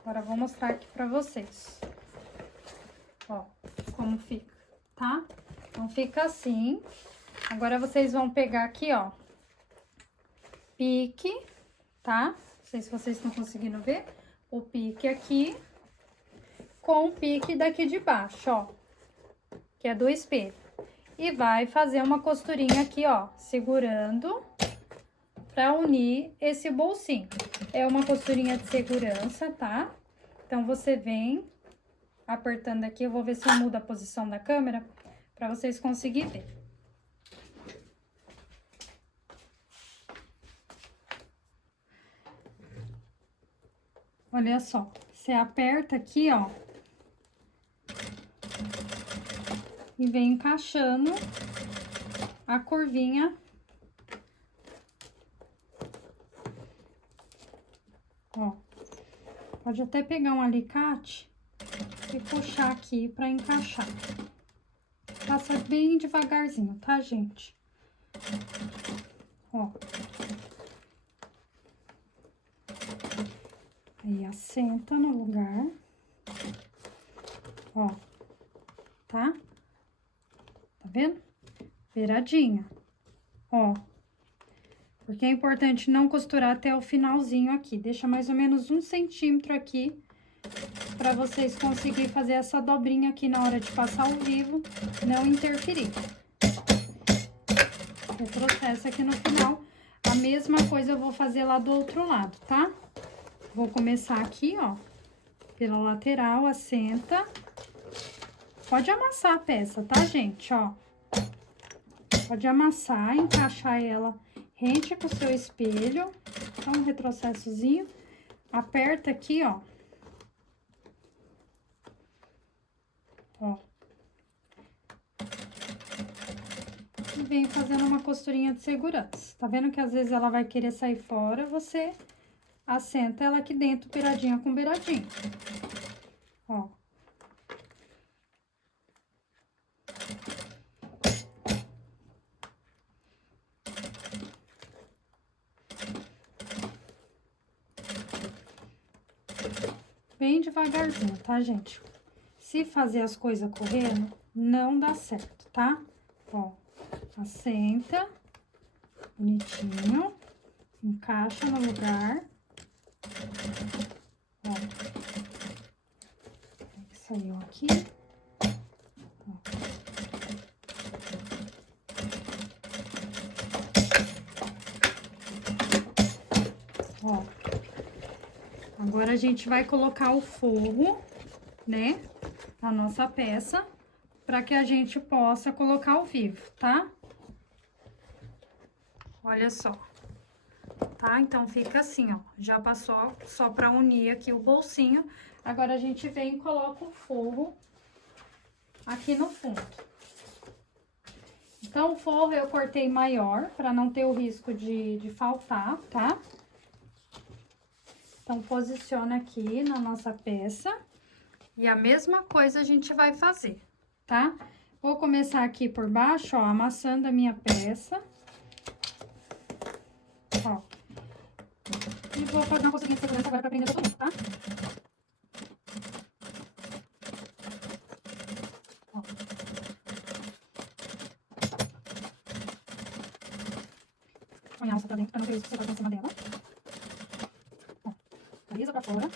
Agora, vou mostrar aqui pra vocês. Ó, como fica, tá? Então, fica assim. Agora, vocês vão pegar aqui, ó, pique, tá? Não sei se vocês estão conseguindo ver. O pique aqui com o pique daqui de baixo, ó, que é do espelho. E vai fazer uma costurinha aqui, ó, segurando pra unir esse bolsinho. É uma costurinha de segurança, tá? Então, você vem apertando aqui. Eu vou ver se eu mudo a posição da câmera pra vocês conseguirem ver. Olha só, você aperta aqui, ó, e vem encaixando a curvinha. Ó, pode até pegar um alicate e puxar aqui pra encaixar. Passa bem devagarzinho, tá, gente? Ó. Aí, assenta no lugar. Ó, tá? Tá vendo? Viradinha. Ó. Porque é importante não costurar até o finalzinho aqui. Deixa mais ou menos 1 centímetro aqui, pra vocês conseguirem fazer essa dobrinha aqui na hora de passar ao vivo, não interferir. retrocessa aqui no final. A mesma coisa eu vou fazer lá do outro lado, tá? Vou começar aqui, ó, pela lateral, assenta. Pode amassar a peça, tá, gente? Ó, pode amassar, encaixar ela rente com o seu espelho. Dá um retrocessozinho. Aperta aqui, ó. Ó. E vem fazendo uma costurinha de segurança. Tá vendo que às vezes ela vai querer sair fora, você assenta ela aqui dentro, beiradinha com beiradinha. Ó. Bem devagarzinho, tá, gente? Se fazer as coisas correndo, não dá certo, tá? Ó, assenta, bonitinho, encaixa no lugar. Ó, saiu aqui. Ó, agora a gente vai colocar o forro, né, na nossa peça, para que a gente possa colocar ao vivo, tá? Olha só, tá? Então, fica assim, ó, já passou só para unir aqui o bolsinho. Agora, a gente vem e coloca o forro aqui no fundo. Então, o forro eu cortei maior, para não ter o risco de faltar, tá? Então, posiciona aqui na nossa peça. E a mesma coisa a gente vai fazer, tá? Vou começar aqui por baixo, ó, amassando a minha peça. Ó. E vou fazer uma costurinha de segurança agora pra prender todo mundo, tá? Ó. Põe a alça pra dentro pra não ter risco de você colocar em cima dela. Ó. Alisa pra fora,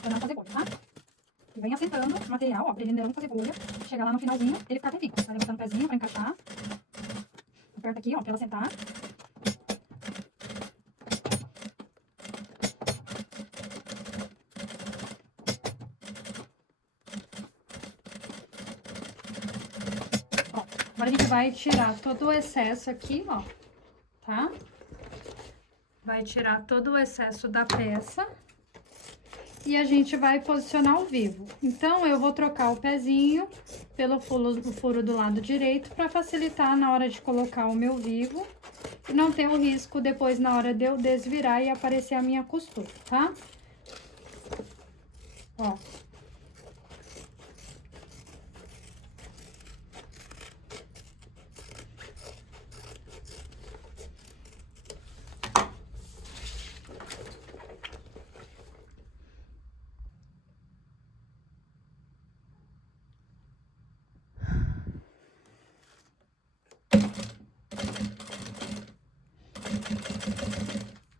pra não fazer bolha, tá? E vem assentando o material, ó, pra ele não fazer bolha. Chega lá no finalzinho, ele ficar com fim. Vai levantando o pezinho pra encaixar. Aperta aqui, ó, pra ela sentar. Ó, agora a gente vai tirar todo o excesso aqui, ó, tá? Vai tirar todo o excesso da peça. E a gente vai posicionar ao vivo. Então, eu vou trocar o pezinho pelo furo do lado direito para facilitar na hora de colocar o meu vivo e não ter o risco depois na hora de eu desvirar e aparecer a minha costura, tá? Ó.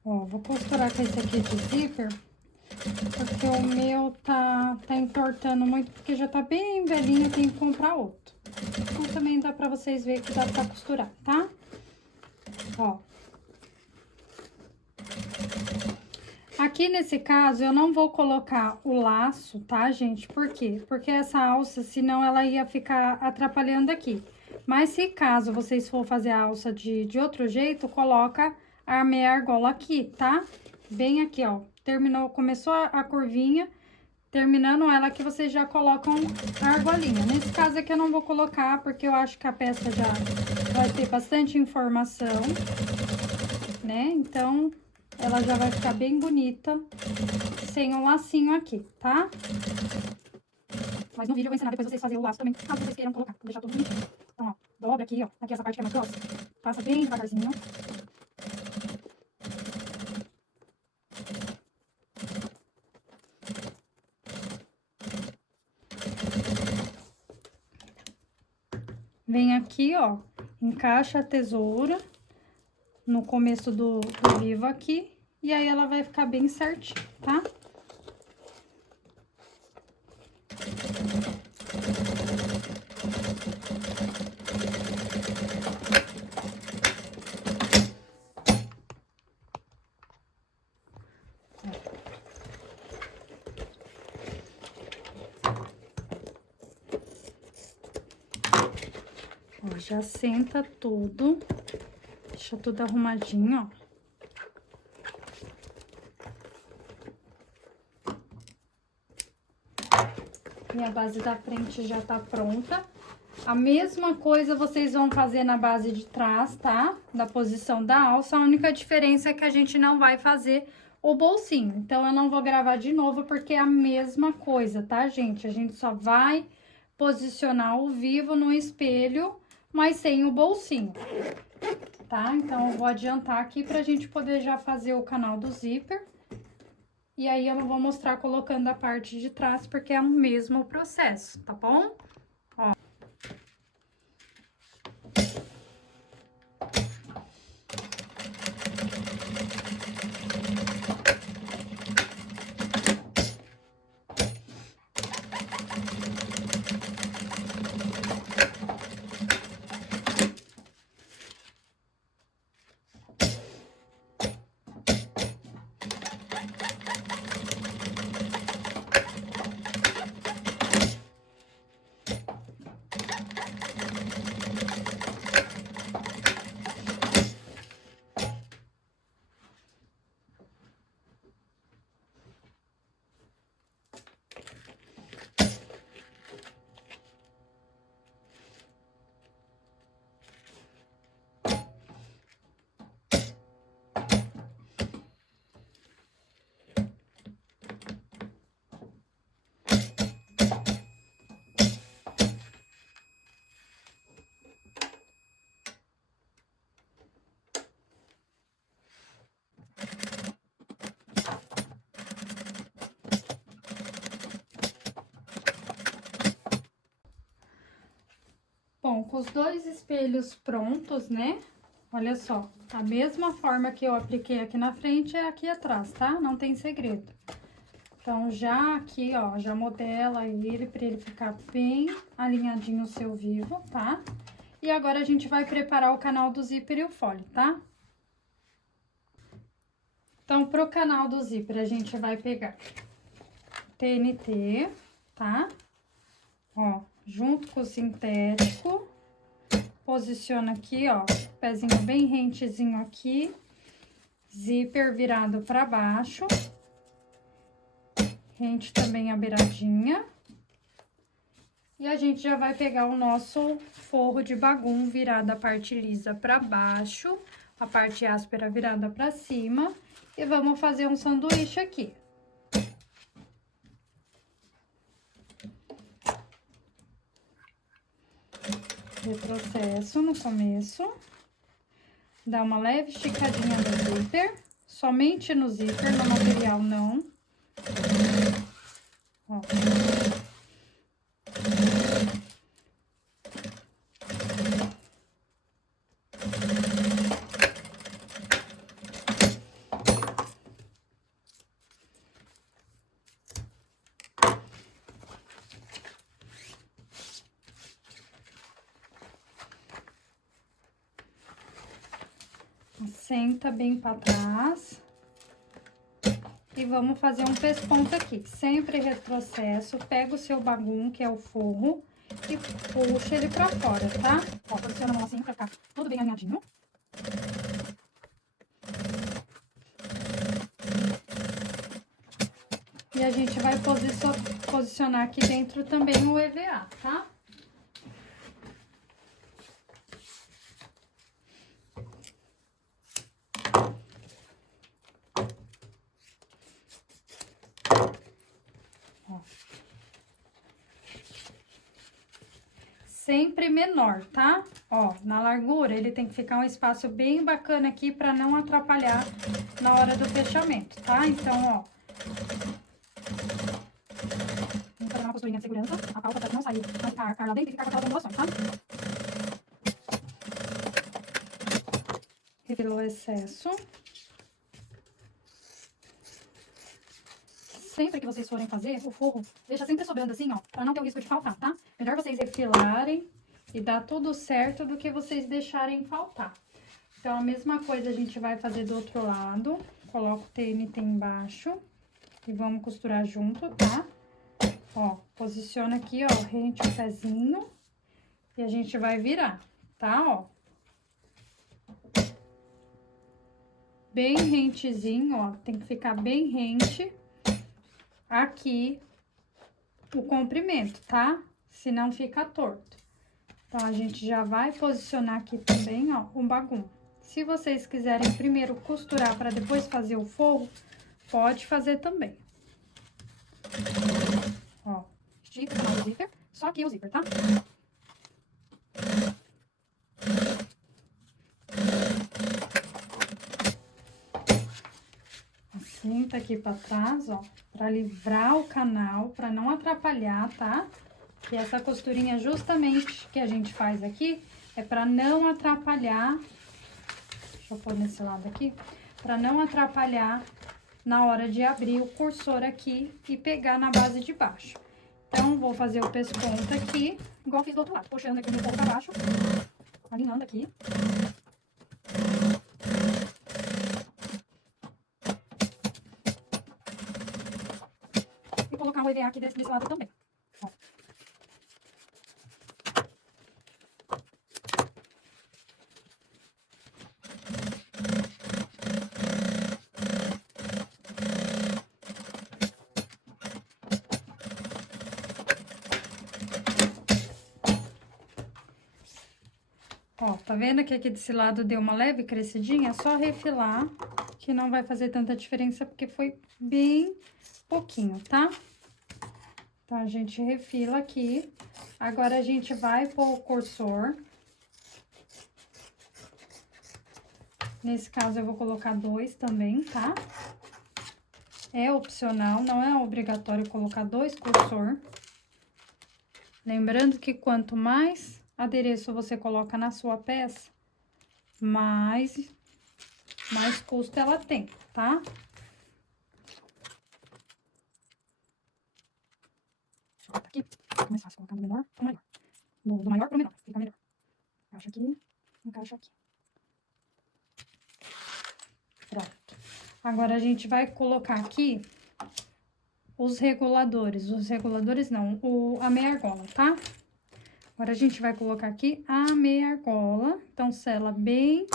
Ó, vou costurar com esse aqui de zíper, porque o meu tá entortando muito, porque já tá bem velhinho, tem que comprar outro. Então, também dá pra vocês verem que dá pra costurar, tá? Ó. Aqui, nesse caso, eu não vou colocar o laço, tá, gente? Por quê? Porque essa alça, senão ela ia ficar atrapalhando aqui. Mas se caso vocês for fazer a alça de outro jeito, coloca a meia argola aqui, tá? Bem aqui, ó. Terminou, começou a curvinha, terminando ela aqui, vocês já colocam a argolinha. Nesse caso aqui eu não vou colocar, porque eu acho que a peça já vai ter bastante informação, né? Então, ela já vai ficar bem bonita, sem o lacinho aqui, tá? Mas no vídeo eu vou ensinar depois vocês fazerem o laço também, caso vocês queiram colocar, vou deixar tudo bonitinho. Então, ó, dobra aqui, ó, aqui essa parte que é mais grossa, passa bem devagarzinho. Vem aqui, ó, encaixa a tesoura no começo do vivo aqui, e aí ela vai ficar bem certinho, tá? já senta tudo, deixa tudo arrumadinho, ó. E a base da frente já tá pronta. A mesma coisa vocês vão fazer na base de trás, tá? Da posição da alça, a única diferença é que a gente não vai fazer o bolsinho. Então, eu não vou gravar de novo, porque é a mesma coisa, tá, gente? A gente só vai posicionar ao vivo no espelho, mas sem o bolsinho, tá? Então, eu vou adiantar aqui pra gente poder já fazer o canal do zíper. E aí, eu não vou mostrar colocando a parte de trás, porque é o mesmo processo, tá bom? Ó. Bom, com os dois espelhos prontos, né? Olha só, a mesma forma que eu apliquei aqui na frente é aqui atrás, tá? Não tem segredo. Então, já aqui, ó, já modela ele pra ele ficar bem alinhadinho o seu vivo, tá? E agora a gente vai preparar o canal do zíper e o fole, tá? Então, pro canal do zíper, a gente vai pegar TNT, tá? Ó, junto com o sintético, posiciona aqui, ó, pezinho bem rentezinho aqui, zíper virado pra baixo, rente também a beiradinha. E a gente já vai pegar o nosso forro de bagum virado a parte lisa pra baixo, a parte áspera virada pra cima, e vamos fazer um sanduíche aqui. Retrocesso no começo, dá uma leve esticadinha no zíper, somente no zíper, no material não. Ó. Senta bem pra trás. E vamos fazer um pesponto aqui. Sempre retrocesso, pega o seu bagum, que é o forro, e puxa ele pra fora, tá? Ó, posiciona a mão assim pra ficar tudo bem alinhadinho. E a gente vai posicionar aqui dentro também o EVA, tá? Sempre menor, tá? Ó, na largura ele tem que ficar um espaço bem bacana aqui pra não atrapalhar na hora do fechamento, tá? Então, ó. Vamos fazer uma costurinha de segurança, a pauta pra não sair ar lá dentro e ficar com aquelas ondulações, tá? Revelou o excesso. Sempre que vocês forem fazer o forro, deixa sempre sobrando assim, ó, pra não ter o risco de faltar, tá? Melhor vocês refilarem e dar tudo certo do que vocês deixarem faltar. Então, a mesma coisa a gente vai fazer do outro lado. Coloca o TNT embaixo e vamos costurar junto, tá? Ó, posiciona aqui, ó, rente o pezinho e a gente vai virar, tá? Ó. Bem rentezinho, ó. Tem que ficar bem rente aqui o comprimento, tá? Senão fica torto. Então, a gente já vai posicionar aqui também, ó, um bagum. Se vocês quiserem primeiro costurar para depois fazer o forro, pode fazer também. Ó, estica o zíper, só aqui o zíper, tá? Senta aqui pra trás, ó, pra livrar o canal, pra não atrapalhar, tá? E essa costurinha justamente que a gente faz aqui é pra não atrapalhar. Deixa eu pôr nesse lado aqui. Pra não atrapalhar na hora de abrir o cursor aqui e pegar na base de baixo. Então, vou fazer o pesponto aqui, igual fiz do outro lado, puxando aqui do ponto pra baixo, alinhando aqui. E colocar o EVA aqui desse lado também. Ó, tá vendo que aqui desse lado deu uma leve crescidinha? É só refilar, que não vai fazer tanta diferença, porque foi bem pouquinho, tá? Então, a gente refila aqui. Agora, a gente vai pôr o cursor. Nesse caso, eu vou colocar 2 também, tá? É opcional, não é obrigatório colocar 2 cursor. Lembrando que quanto mais adereço você coloca na sua peça, mais custo ela tem, tá? Deixa eu botar aqui, fica mais fácil colocar no menor pro maior. Do maior pro menor, fica melhor. Encaixa aqui, encaixa aqui. Pronto. Agora, a gente vai colocar aqui os reguladores. Os reguladores não, a meia argola, tá? Agora, a gente vai colocar aqui a meia argola. Então, sela bem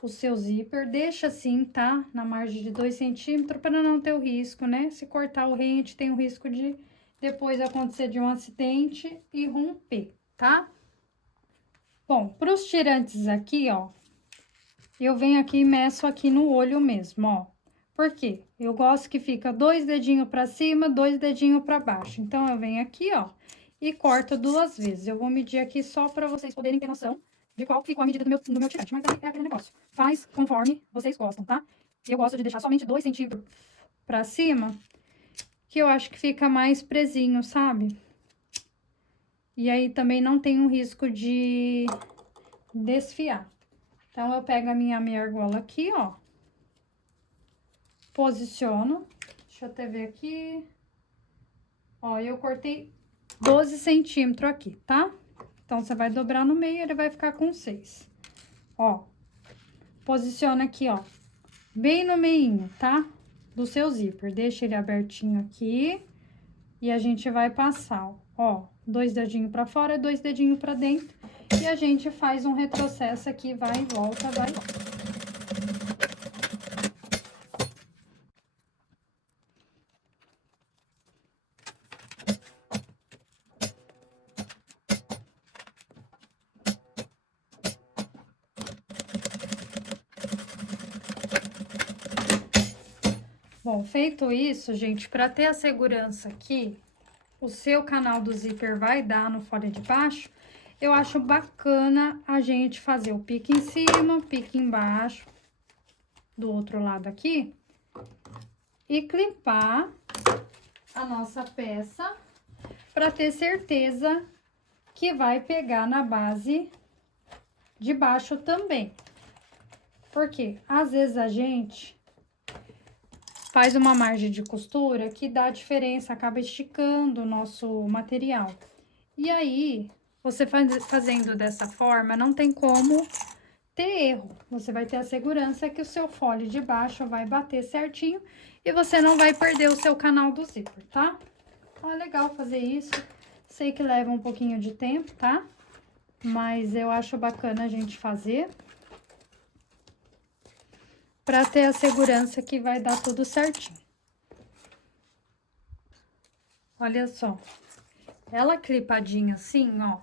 o seu zíper. Deixa assim, tá? Na margem de 2 centímetros, para não ter o risco, né? Se cortar o rente, tem o risco de depois acontecer de um acidente e romper, tá? Bom, para os tirantes aqui, ó, eu venho aqui e meço aqui no olho mesmo, ó. Por quê? Eu gosto que fica 2 dedinhos pra cima, 2 dedinhos pra baixo. Então, eu venho aqui, ó, e corto 2 vezes. Eu vou medir aqui só pra vocês poderem ter noção de qual ficou a medida do meu tirante. Mas é aquele negócio. Faz conforme vocês gostam, tá? Eu gosto de deixar somente 2 centímetros pra cima, que eu acho que fica mais presinho, sabe? E aí, também não tem um risco de desfiar. Então, eu pego a minha meia argola aqui, ó. Posiciono. Deixa eu até ver aqui. Ó, eu cortei 12 centímetros aqui, tá? Então, você vai dobrar no meio, ele vai ficar com 6. Ó. Posiciona aqui, ó. Bem no meinho, tá? Do seu zíper. Deixa ele abertinho aqui. E a gente vai passar, ó. 2 dedinhos pra fora, 2 dedinhos pra dentro. E a gente faz um retrocesso aqui, vai e volta, vai e volta. Bom, feito isso, gente, para ter a segurança que o seu canal do zíper vai dar no fora de baixo, eu acho bacana a gente fazer o pique em cima, pique embaixo, do outro lado aqui, e clipar a nossa peça para ter certeza que vai pegar na base de baixo também. Porque às vezes a gente faz uma margem de costura que dá diferença, acaba esticando o nosso material. E aí, você fazendo dessa forma, não tem como ter erro. Você vai ter a segurança que o seu fole de baixo vai bater certinho e você não vai perder o seu canal do zíper, tá? Então, é legal fazer isso. Sei que leva um pouquinho de tempo, tá? mas eu acho bacana a gente fazer para ter a segurança que vai dar tudo certinho. Olha só, ela clipadinha assim, ó.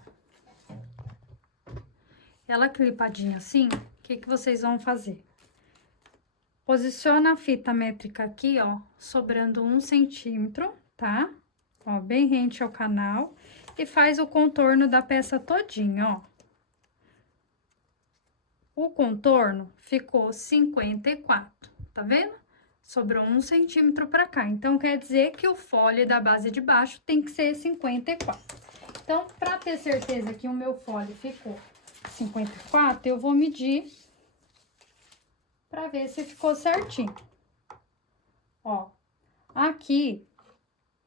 Ela clipadinha assim, o que que vocês vão fazer? Posiciona a fita métrica aqui, ó, sobrando 1 centímetro, tá? Ó, bem rente ao canal. E faz o contorno da peça todinha, ó. O contorno ficou 54, tá vendo? Sobrou 1 centímetro pra cá. Então, quer dizer que o fole da base de baixo tem que ser 54. Então, pra ter certeza que o meu fole ficou 54, eu vou medir pra ver se ficou certinho. Ó, aqui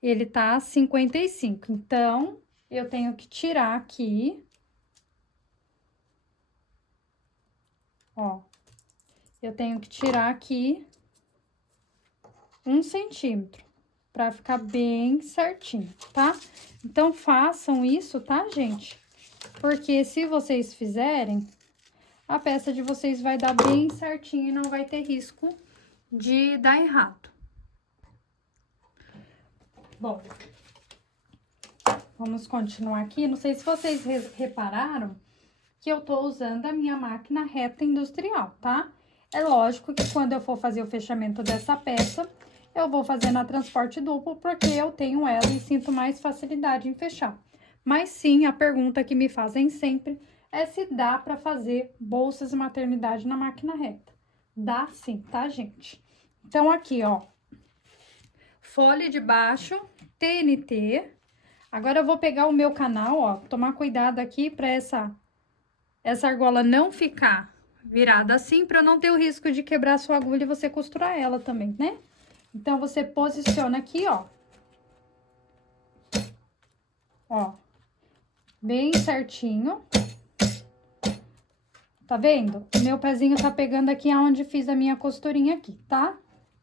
ele tá 55, então eu tenho que tirar aqui, ó, eu tenho que tirar aqui 1 centímetro, pra ficar bem certinho, tá? Então, façam isso, tá, gente? Porque se vocês fizerem, a peça de vocês vai dar bem certinho e não vai ter risco de dar errado. Bom, vamos continuar aqui. Não sei se vocês repararam que eu tô usando a minha máquina reta industrial, tá? É lógico que quando eu for fazer o fechamento dessa peça, eu vou fazer na transporte duplo, porque eu tenho ela e sinto mais facilidade em fechar. Mas sim, a pergunta que me fazem sempre é se dá pra fazer bolsas de maternidade na máquina reta. Dá sim, tá, gente? Então, aqui, ó, fole de baixo, TNT. Agora, eu vou pegar o meu canal, ó, tomar cuidado aqui pra essa argola não ficar virada assim, pra não ter o risco de quebrar a sua agulha e você costurar ela também, né? Então, você posiciona aqui, ó. Ó, bem certinho. Tá vendo? O meu pezinho tá pegando aqui aonde fiz a minha costurinha aqui, tá?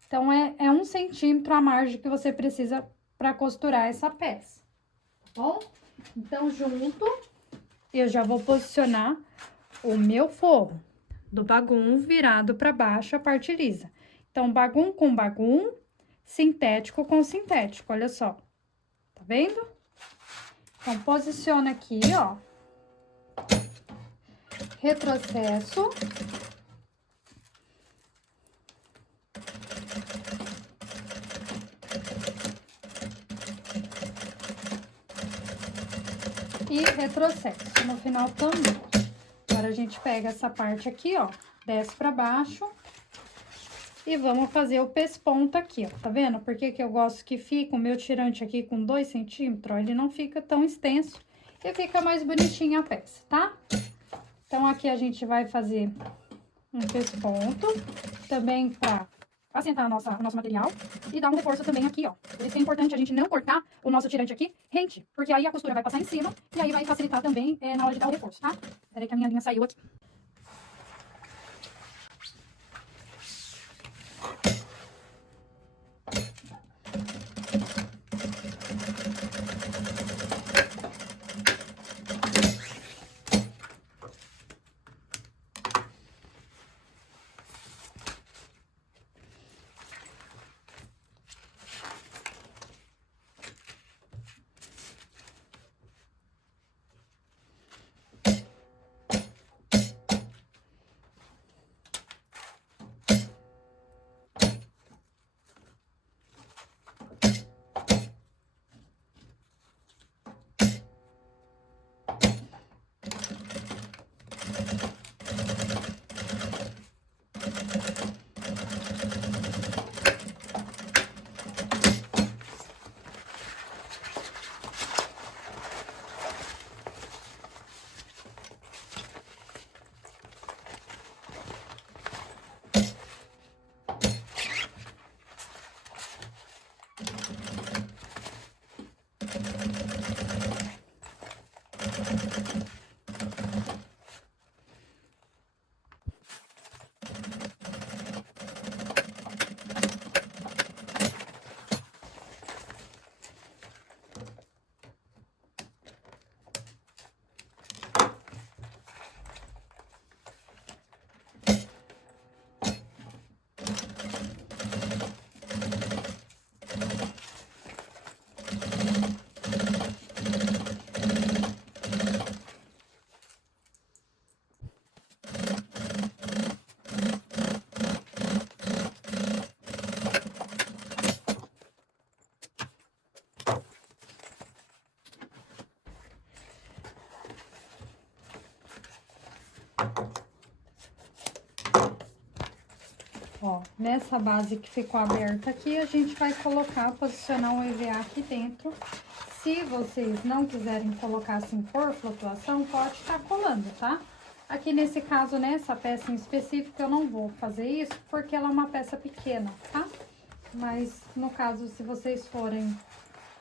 Então, é 1 centímetro a margem que você precisa pra costurar essa peça, tá bom? Então, junto, eu já vou posicionar o meu forro do bagum virado pra baixo, a parte lisa. Então, bagum com bagum, sintético com sintético, olha só. Tá vendo? Então, posiciona aqui, ó. Retrocesso. E retrocesso no final também. Agora, a gente pega essa parte aqui, ó, desce pra baixo. E vamos fazer o pesponta aqui, ó, tá vendo? Por que que eu gosto que fica o meu tirante aqui com 2 centímetros, ó, ele não fica tão extenso e fica mais bonitinha a peça, tá? Então, aqui a gente vai fazer um pesponto, também pra assentar o nosso material e dar um reforço também aqui, ó. Por isso que é importante a gente não cortar o nosso tirante aqui rente, porque aí a costura vai passar em cima e aí vai facilitar também na hora de dar o reforço, tá? Peraí que a minha linha saiu aqui. Ó, nessa base que ficou aberta aqui, a gente vai colocar, posicionar um EVA aqui dentro. Se vocês não quiserem colocar assim por flutuação, pode estar colando, tá? Aqui nesse caso, nessa peça em específico, eu não vou fazer isso, porque ela é uma peça pequena, tá? Mas, no caso, se vocês forem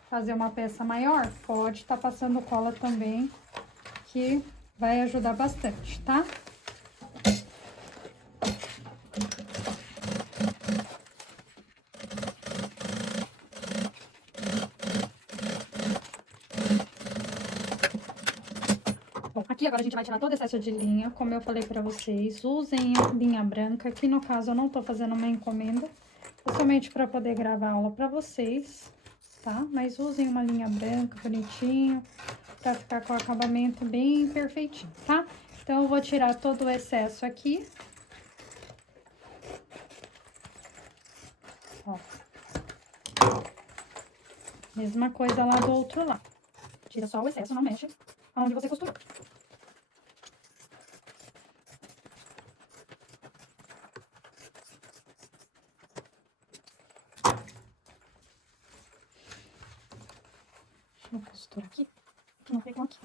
fazer uma peça maior, pode estar passando cola também, que vai ajudar bastante, tá? Bom, aqui agora a gente vai tirar todo o excesso de linha, como eu falei pra vocês, usem a linha branca, aqui no caso eu não tô fazendo uma encomenda, somente pra poder gravar a aula pra vocês, tá? Mas usem uma linha branca, bonitinho, pra ficar com o acabamento bem perfeitinho, tá? Então, eu vou tirar todo o excesso aqui. Ó. Mesma coisa lá do outro lado. Tira só o excesso, não mexe onde você costurou. Deixa eu costurar aqui, que não pegou aqui.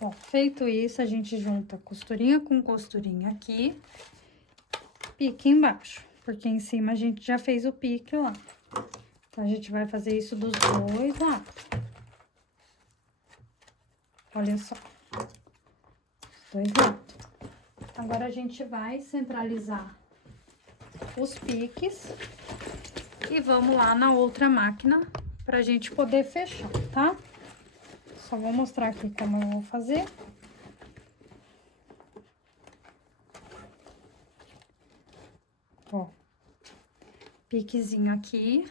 Bom, feito isso, a gente junta costurinha com costurinha aqui, pique embaixo, porque em cima a gente já fez o pique lá. Então, a gente vai fazer isso dos dois lados. Olha só, os dois lados. Agora, a gente vai centralizar os piques e vamos lá na outra máquina pra gente poder fechar, tá? Só vou mostrar aqui como eu vou fazer. Ó, piquezinho aqui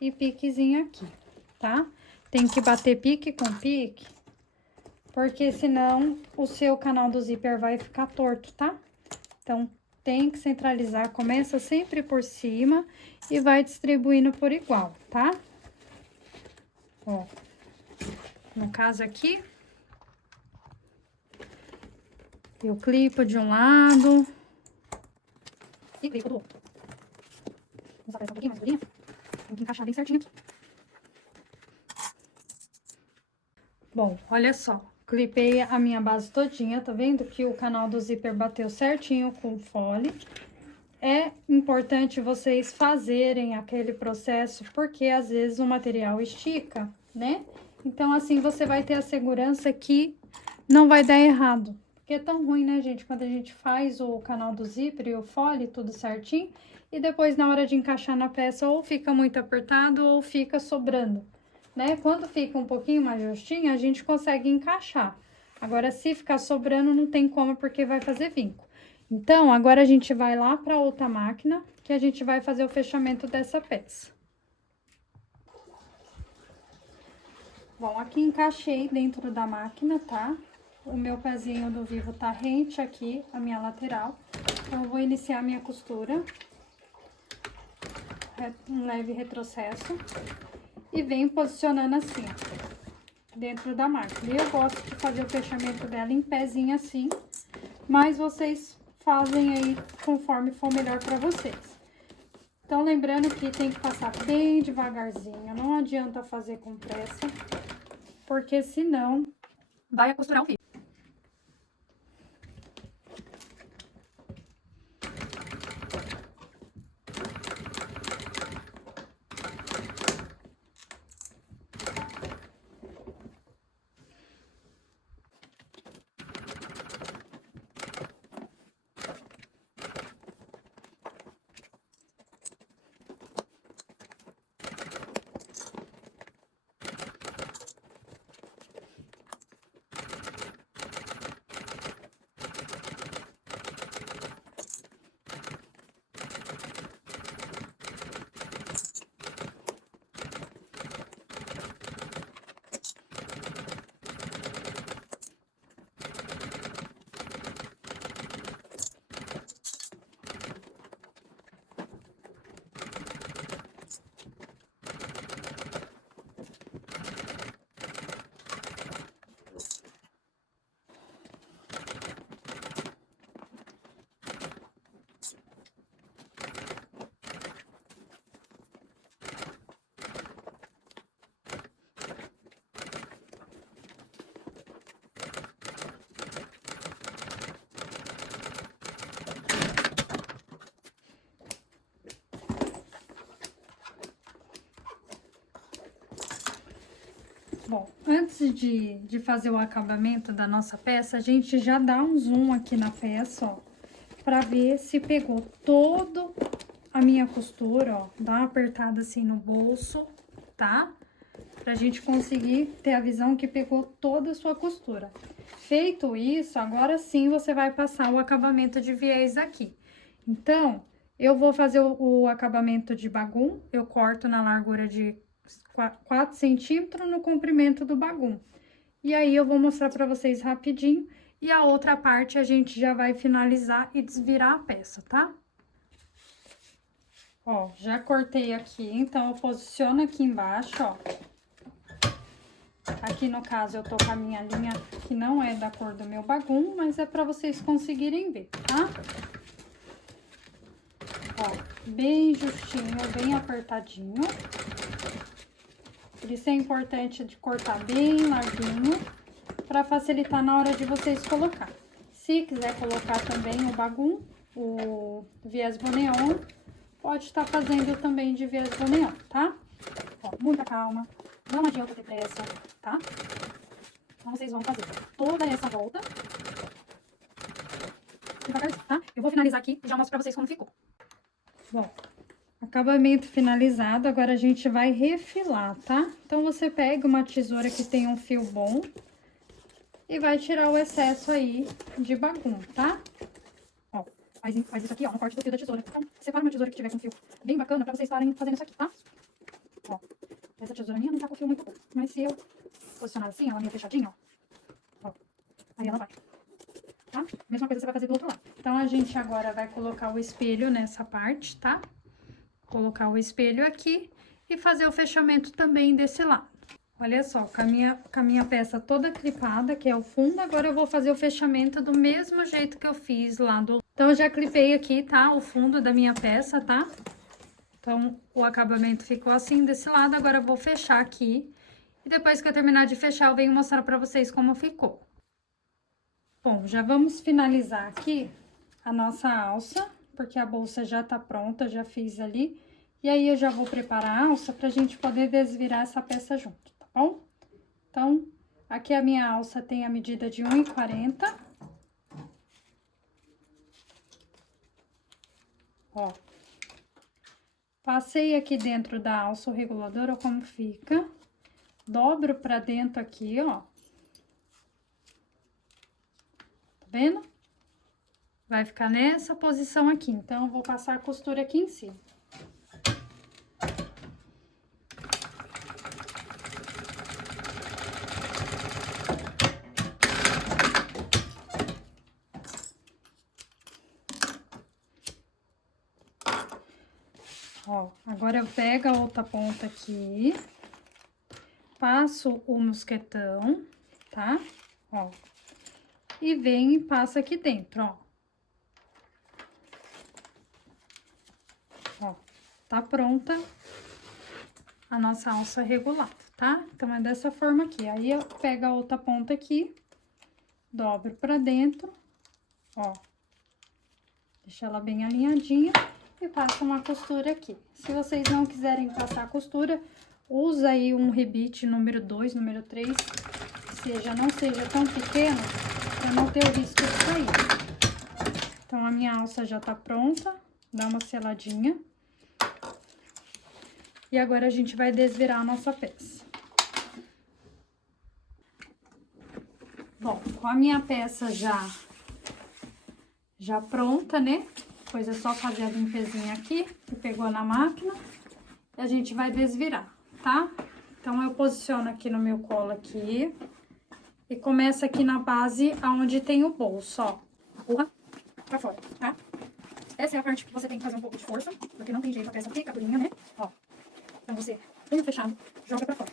e piquezinho aqui, tá? Tem que bater pique com pique, porque senão o seu canal do zíper vai ficar torto, tá? Então, tem que centralizar, começa sempre por cima e vai distribuindo por igual, tá? Ó, no caso aqui, eu clipo de um lado e clipo do outro. Vou usar essa um pouquinho mais durinha, tem que encaixar bem certinho aqui. Bom, olha só, clipei a minha base todinha, tá vendo que o canal do zíper bateu certinho com o fole. É importante vocês fazerem aquele processo, porque às vezes o material estica, né? Então, assim, você vai ter a segurança que não vai dar errado. Porque é tão ruim, né, gente, quando a gente faz o canal do zíper e o fole, tudo certinho, e depois na hora de encaixar na peça, ou fica muito apertado, ou fica sobrando, né? Quando fica um pouquinho mais justinho, a gente consegue encaixar. Agora, se ficar sobrando, não tem como, porque vai fazer vinco. Então, agora a gente vai lá para outra máquina, que a gente vai fazer o fechamento dessa peça. Bom, aqui encaixei dentro da máquina, tá? O meu pezinho do Vivo tá rente aqui, a minha lateral. Então, eu vou iniciar a minha costura. Um leve retrocesso. E venho posicionando assim, ó, dentro da máquina. E eu gosto de fazer o fechamento dela em pezinho assim, mas vocês fazem aí conforme for melhor pra vocês. Então, lembrando que tem que passar bem devagarzinho, não adianta fazer com pressa, porque senão vai costurar o fio. Bom, antes de fazer o acabamento da nossa peça, a gente já dá um zoom aqui na peça, ó, pra ver se pegou todo a minha costura, ó. Dá uma apertada assim no bolso, tá? Pra gente conseguir ter a visão que pegou toda a sua costura. Feito isso, agora sim você vai passar o acabamento de viés aqui. Então, eu vou fazer o acabamento de bagum, eu corto na largura de 4 centímetros no comprimento do bagum. E aí, eu vou mostrar pra vocês rapidinho. E a outra parte, a gente já vai finalizar e desvirar a peça, tá? Ó, já cortei aqui, então, eu posiciono aqui embaixo, ó. Aqui, no caso, eu tô com a minha linha que não é da cor do meu bagum, mas é pra vocês conseguirem ver, tá? Ó, bem justinho, bem apertadinho. Por isso é importante de cortar bem larguinho, pra facilitar na hora de vocês colocar. Se quiser colocar também o bagum, o viés boneon, pode estar fazendo também de viés boneon, tá? Ó, muita calma, não adianta ter pressa, tá? Então, vocês vão fazer toda essa volta devagarzinho, tá? Eu vou finalizar aqui e já mostro pra vocês como ficou. Bom, acabamento finalizado, agora a gente vai refilar, tá? Então, você pega uma tesoura que tem um fio bom e vai tirar o excesso aí de bagum, tá? Ó, faz isso aqui, ó, no corte do fio da tesoura. Então, separa uma tesoura que tiver com fio bem bacana pra vocês estarem fazendo isso aqui, tá? Ó, essa tesoura minha não tá com fio muito bom, mas se eu posicionar assim, ela meio fechadinha, ó, aí ela vai, tá? Mesma coisa você vai fazer do outro lado. Então, a gente agora vai colocar o espelho nessa parte, tá? Colocar o espelho aqui e fazer o fechamento também desse lado. Olha só, com a minha peça toda clipada, que é o fundo, agora eu vou fazer o fechamento do mesmo jeito que eu fiz lá do... Então, eu já clipei aqui, tá? O fundo da minha peça, tá? Então, o acabamento ficou assim desse lado, agora eu vou fechar aqui. E depois que eu terminar de fechar, eu venho mostrar pra vocês como ficou. Bom, já vamos finalizar aqui a nossa alça, porque a bolsa já tá pronta, já fiz ali. E aí, eu já vou preparar a alça pra gente poder desvirar essa peça junto, tá bom? Então, aqui a minha alça tem a medida de 1,40. Ó. Passei aqui dentro da alça o regulador, ó, como fica. Dobro pra dentro aqui, ó. Tá vendo? Vai ficar nessa posição aqui. Então, eu vou passar a costura aqui em cima. Ó, agora eu pego a outra ponta aqui, passo o mosquetão, tá? Ó, e venho e passo aqui dentro, ó. Ó, tá pronta a nossa alça regulada, tá? Então, é dessa forma aqui. Aí, eu pego a outra ponta aqui, dobro pra dentro, ó. Deixa ela bem alinhadinha. E passa uma costura aqui. Se vocês não quiserem passar a costura, usa aí um rebite número 2, número 3, não seja tão pequeno, para não ter o risco de sair. Então, a minha alça já tá pronta, dá uma seladinha. E agora, a gente vai desvirar a nossa peça. Bom, com a minha peça já pronta, né? Depois é só fazer a limpezinha aqui, que pegou na máquina, e a gente vai desvirar, tá? Então, eu posiciono aqui no meu colo aqui, e começo aqui na base, aonde tem o bolso, ó. Empurra pra fora, tá? Essa é a parte que você tem que fazer um pouco de força, porque não tem jeito, a peça fica durinha, né? Ó, então você, punho fechado, joga pra fora.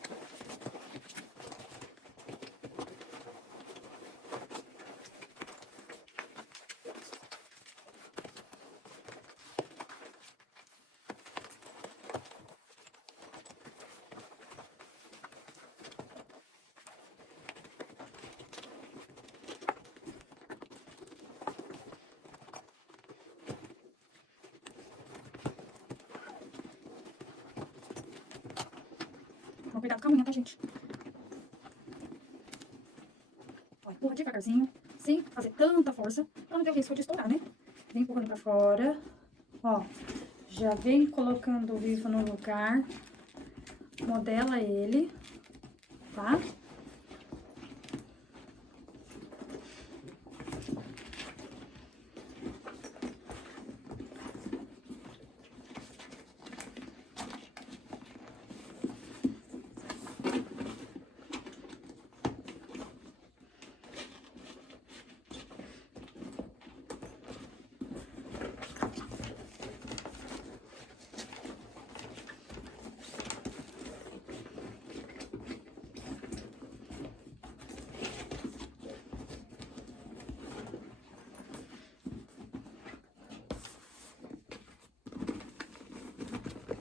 Cuidado com a unha, tá, gente? ela devagarzinho, sem fazer tanta força, pra não ter o risco de estourar, né? Vem empurrando pra fora, ó, já vem colocando o vivo no lugar, modela ele, tá?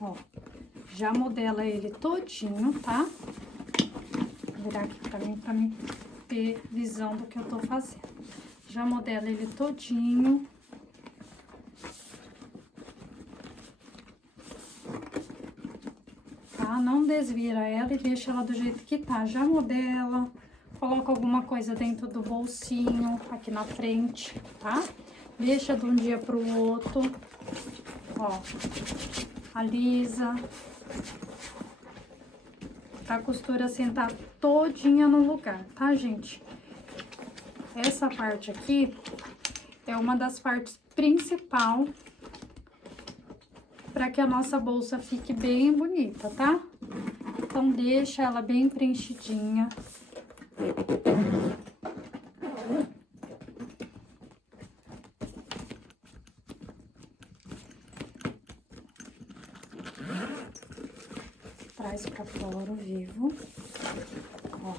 Ó, já modela ele todinho, tá? Vou virar aqui pra mim ter visão do que eu tô fazendo. Já modela ele todinho. Tá? Não desvira ela e deixa ela do jeito que tá. Já modela, coloca alguma coisa dentro do bolsinho, aqui na frente, tá? Deixa de um dia pro outro, ó. Alisa, pra costura sentar todinha no lugar, tá, gente? Essa parte aqui é uma das partes principais para que a nossa bolsa fique bem bonita, tá? Então, deixa ela bem preenchidinha. Traz pra fora o vivo, ó,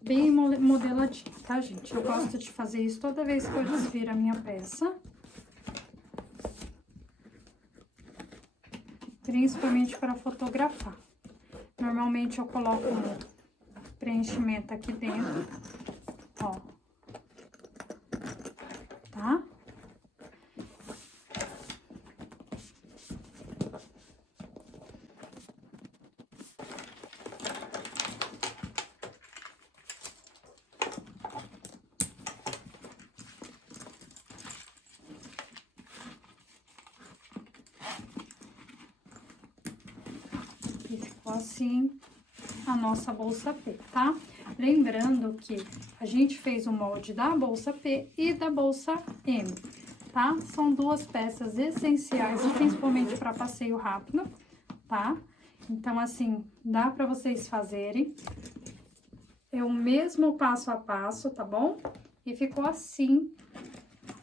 bem modeladinho, tá, gente? Eu gosto de fazer isso toda vez que eu desviro a minha peça, principalmente para fotografar. Normalmente eu coloco um preenchimento aqui dentro, ó, tá? E ficou assim a nossa bolsa P, tá? Lembrando que a gente fez o molde da bolsa P e da bolsa M, tá? São duas peças essenciais, principalmente para passeio rápido, tá? Então, assim, dá para vocês fazerem. É o mesmo passo a passo, tá bom? E ficou assim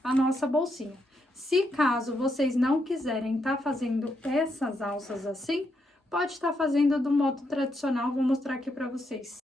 a nossa bolsinha. Se caso vocês não quiserem estar fazendo essas alças assim, pode estar fazendo do modo tradicional, vou mostrar aqui pra vocês.